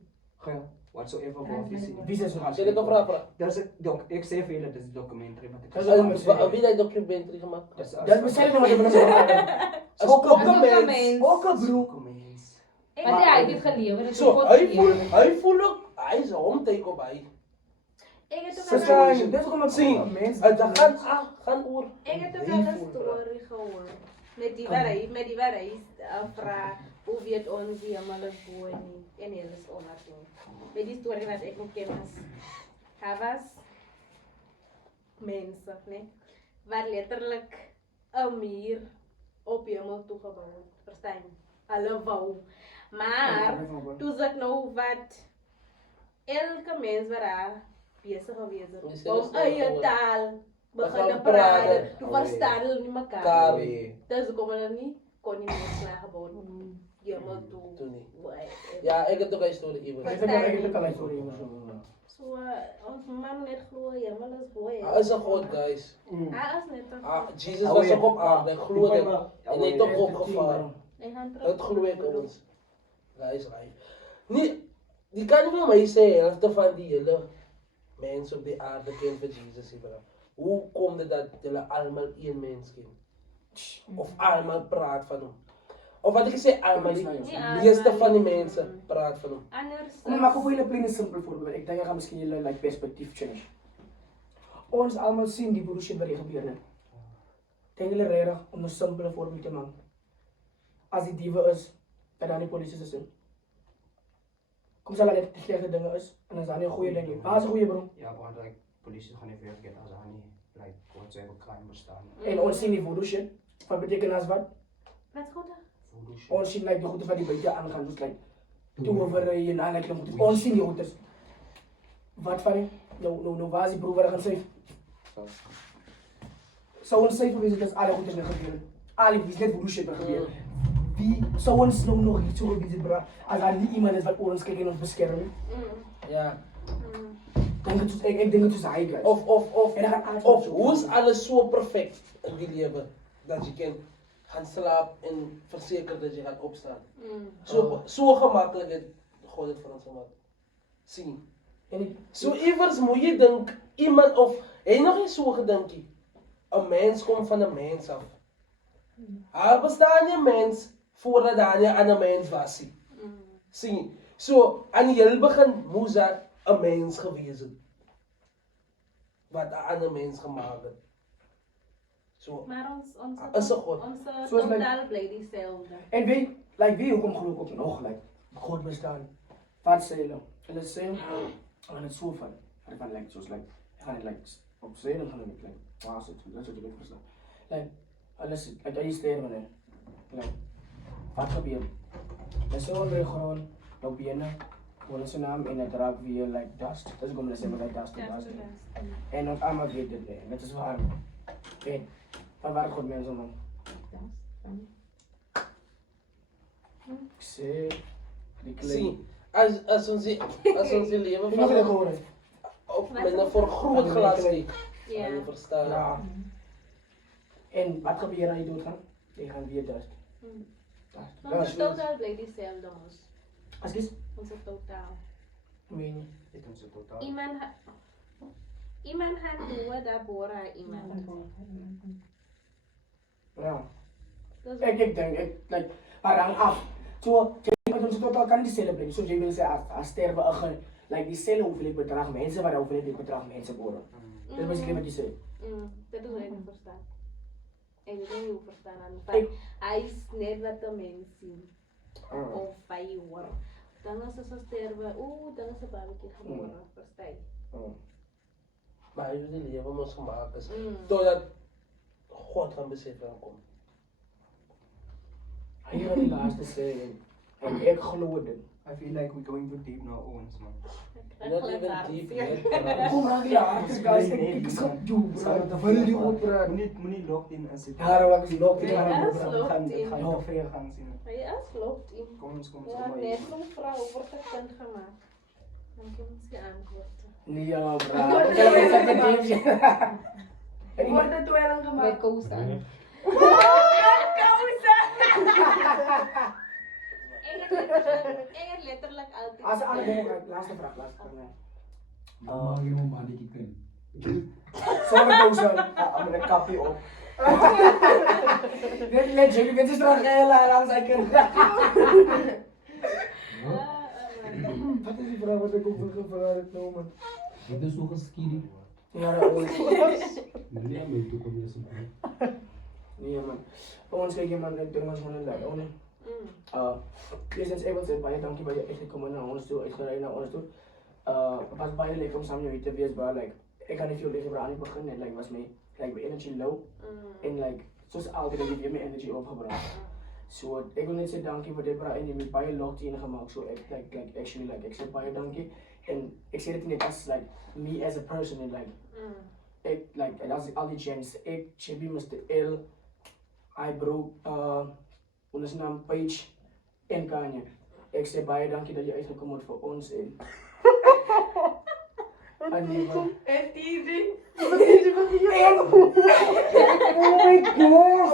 whatsoever word nie, sien nie. Wie sê so? Sê dit op vra. Dis ek sê vir julle dis 'n dokumentary wat ek Wie het die dokumentary gemaak? dis besê net wat jy bedoel. Ook 'n mens. Ook 'n broer. mens. En hy het dit gelewer. Dit So, hy voel ook hy is hom teken op hy. Ek het ook Verstaan, dis kom ek Sien, mens. dit gaan oor. Ek het ook al 'n storie gehoor met die wat hy vra hoe weet ons die almal is bo en hulle is onder toe. Met die storie wat ek ook ken is daar was mense, nee, wat letterlik 'n muur op hemel toe gebou het. Verstaan? Hulle wou. Maar toe sê ek nou wat elke mens wat daar besig gewees het om eie taal begin te praat, toe verstaan hulle nie mekaar. Dis hoekom hulle nie kon nie meer klaar gebou het. Hemel toe. Ja, ek het ook 'n storie iewers. Ek het al 'n storie oor so. So ons man net glo hemel is bo. Hy is 'n God, guys. Hy is net 'n Jesus was ook op aarde, hy glo dit. En hy het ook opgevaar. Dit glo ek ons. Guys, hy. Nie, die kan nie vir my sê helfte van die hele mense op die aarde ken vir Jesus nie, bro. Hoe kom dit dat julle almal een mens ken? Of almal praat van hom? Of wat ek sê, almal die meeste van die mense praat van hom. anders. Kom maar gou 'n klein simpel voorbeeld. Ek dink ek gaan miskien julle like perspektief change. Ons almal sien die bullshit wat hier gebeur het. Dink julle regtig om 'n simpele voorbeeld te maak? As die diewe is, dat dan die polisie is. Kom sal net die slegte dinge is en as dan nie 'n goeie ding nie. Waar is 'n goeie bron? Ja, want like polisie gaan nie weer weet as daar nie like whatsoever crime bestaan. En ons sien die voodoo shit. Wat beteken as wat? Wat goed? Voodoo shit. Ons sien like die goeie wat die buite aangaan, soos like towery en al like die goeie. Ons sien die goeie. Wat van die? Nou waar is die broer wat gaan sê? Sou ons sê vir wie dit alle goeie net gebeur. Al die net voodoo shit wat gebeur. Wie sou ons nog iets oor die bra as daar nie iemand is wat oor ons kyk en ons beskerm nie? Ja. Ek dink dit is hy guys. Of hoe is alles so perfek in die lewe dat jy kan gaan slaap en verseker dat jy gaan opstaan. So gemaklik het God dit vir ons gemaak. Sien. So iewers moet jy dink iemand of jy nog nie so gedinkie. 'n Mens kom van 'n mens af. Daar bestaan nie 'n mens voordat daar 'n ander mens was nie. Sien. So aan die heel begin moes daar 'n mens gewees het wat 'n ander mens gemaak het. So Maar ons is 'n God. Ons Soos like- totaal bly dieselfde. En wie hoekom glo ek ook nog like God bestaan? Wat sê hulle? Hulle sê aan het so van like soos like gaan dit like op sê dan gaan dit like was dit dat jy dit verstaan. Like alles like jy sê wanneer like wat gebeur? Dis so onder die grond, nou bene Wala sa naam en het raakt weer like dust. Dat is como le hacemos like dust to dust. En ons allemaal weet dit. Dat is waar. En van waar goed mensen man. Ik zie die klei. Zie, als ons die leven Ik mag het van horen. op met een vergroot glas steekt. Ja. Je verstaan. Ja. En wat gebeurt als je doodgaat? Je gaat weer dust. Maar onze totaal blijft diezelfde ons. Als ik is, Onze totaal. ik weet niet. Dit is totaal. Iemand gaat doen dat bora iemand. Ja. Dat is Ik denk, like, parang af. So, met ons totaal kan niet celebreren. So, je wil zeggen, als sterven, like, diezelfde hoeveelheid bedrag mensen, waar hoeveelheid bedrag mensen boren. Dat is basically wat je zegt. Dat is wat ik niet verstaan. Ik weet niet hoe verstaan aan. Hij is net wat de mensen of bij hoor. Dan als ze sterven, dan is het barbecue geboren. Verstaan je? Maar hij wil die leven ons gemaakt is. Doordat God gaan beseffen komt. Hier aan die laatste zeggen. En ik geloof het. I feel like we're going too deep now, Owens, man. Not even deep yet. Kom maar, ja, het is guys, ik schat jou, bro. Wil je goed, bro? Moet locked in as it. Ja, dat was locked in. Ja, Ja, dat is locked Gaan in. je veel gaan zien. Maar je is loopt in. Kom eens, Ja, net zo'n vrouw wordt gekend gemaakt. Dan kunnen ze antwoorden. nee, ja, bro. Ik heb het niet gezien. Wordt het wel Met gemaakt? kousen. Ik heb letterlijk altijd. Als aan de laatste vraag, nee. Mag je nog maar die kunnen. Zonder kousen, met een kapje op. Net jullie mensen straks heel aan zijn kunnen. Wat is die vrouw wat ik ook wil gevraagd nou, man? Ik ben zo geskierd. Ja, dat is. Nee, maar ik doe het niet zo. Nee, man. Ons kijk je, man, ik denk dat we een leuk, oh nee. Sinds ik wil zeggen, baie dankie dat je echt gekomen naar ons toe, uitgereden naar ons toe. Was baie leuk om samen met je te wees, maar like, ik kan niet veel liggen aan het begin en like, was mijn energy low. En like, zoals altijd heb ik weer mijn energy opgebracht. So, ik wil net zeggen dankie voor dit, bra, en je hebt baie locht ingemaakt, so ik ik zeg baie dankie. En ik zeg het niet als like, me as a person, en like, en als al die gens, ik, Chibi, Mr. L, Eyebrow, onze naam Paige en Kanye. Ik zeg baie dankie dat je uitgekomen wordt voor ons en... Anima. En TJ? Oh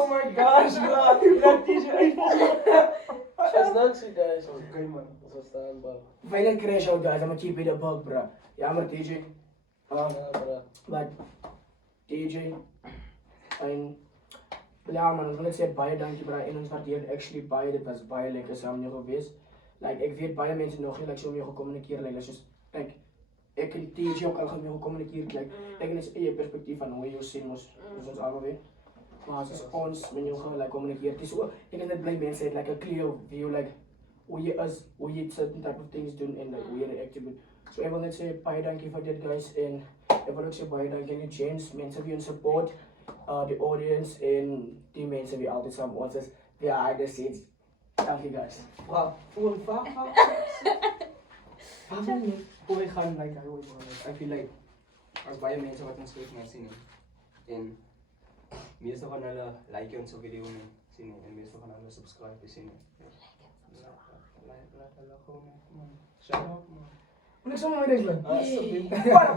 my gosh, bro. Dat is Just dankzij guys. Oké, man. Zo staan, bro. Violent crash out, guys. I'm a keep it a bug, bro. Ja, maar TJ. Ja, bro. But TJ en ja, man, ik wil net zeggen baie dankie, bro. En ons waardeer actually baie, dit was baie lekker samen jou geweest. Like, ik weet baie mensen nog niet, like, zo mee gecommuniceerd, like, dus, like, ik en TJ ook al mee gecommuniceerd, like, ik net je perspectief van hoe je zien moest, dus ons allemaal weet. Maar als ons, wanneer je like, communiceert, het is zo, ik net blij mensen het, like, a clear view, like, hoe je is, hoe je certain type of things doen en like, hoe je react doet. So, ik wil net zeggen baie dankie voor dit, guys, en ik wil ook zeggen baie dankie aan die James, mensen die ons support, the audience en die mensen die altijd samen met ons is, behind the scenes. Thank you guys. Wow, hoe Hoe ik gaan like, I feel like als baie mensen wat ons kijken naar zien en meestal van hulle like onze video nie sien en meestal van hulle subscribe sien nie. Like hulle gewoon man. Shout out man. Moet ik zo maar deze lang? Asseblief. Para.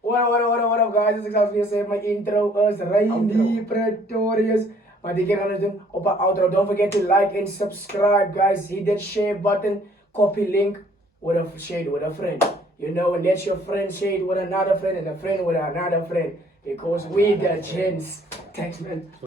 What up guys, dus ik zou zeggen, mijn intro is Randy Pretorius. Maar die keer gaan we doen op een outro. Don't forget to like and subscribe guys. Hit that share button, copy link with a shade with a friend. You know, and let your friend shade with another friend and a friend with another friend. Because we the gents. Thanks man.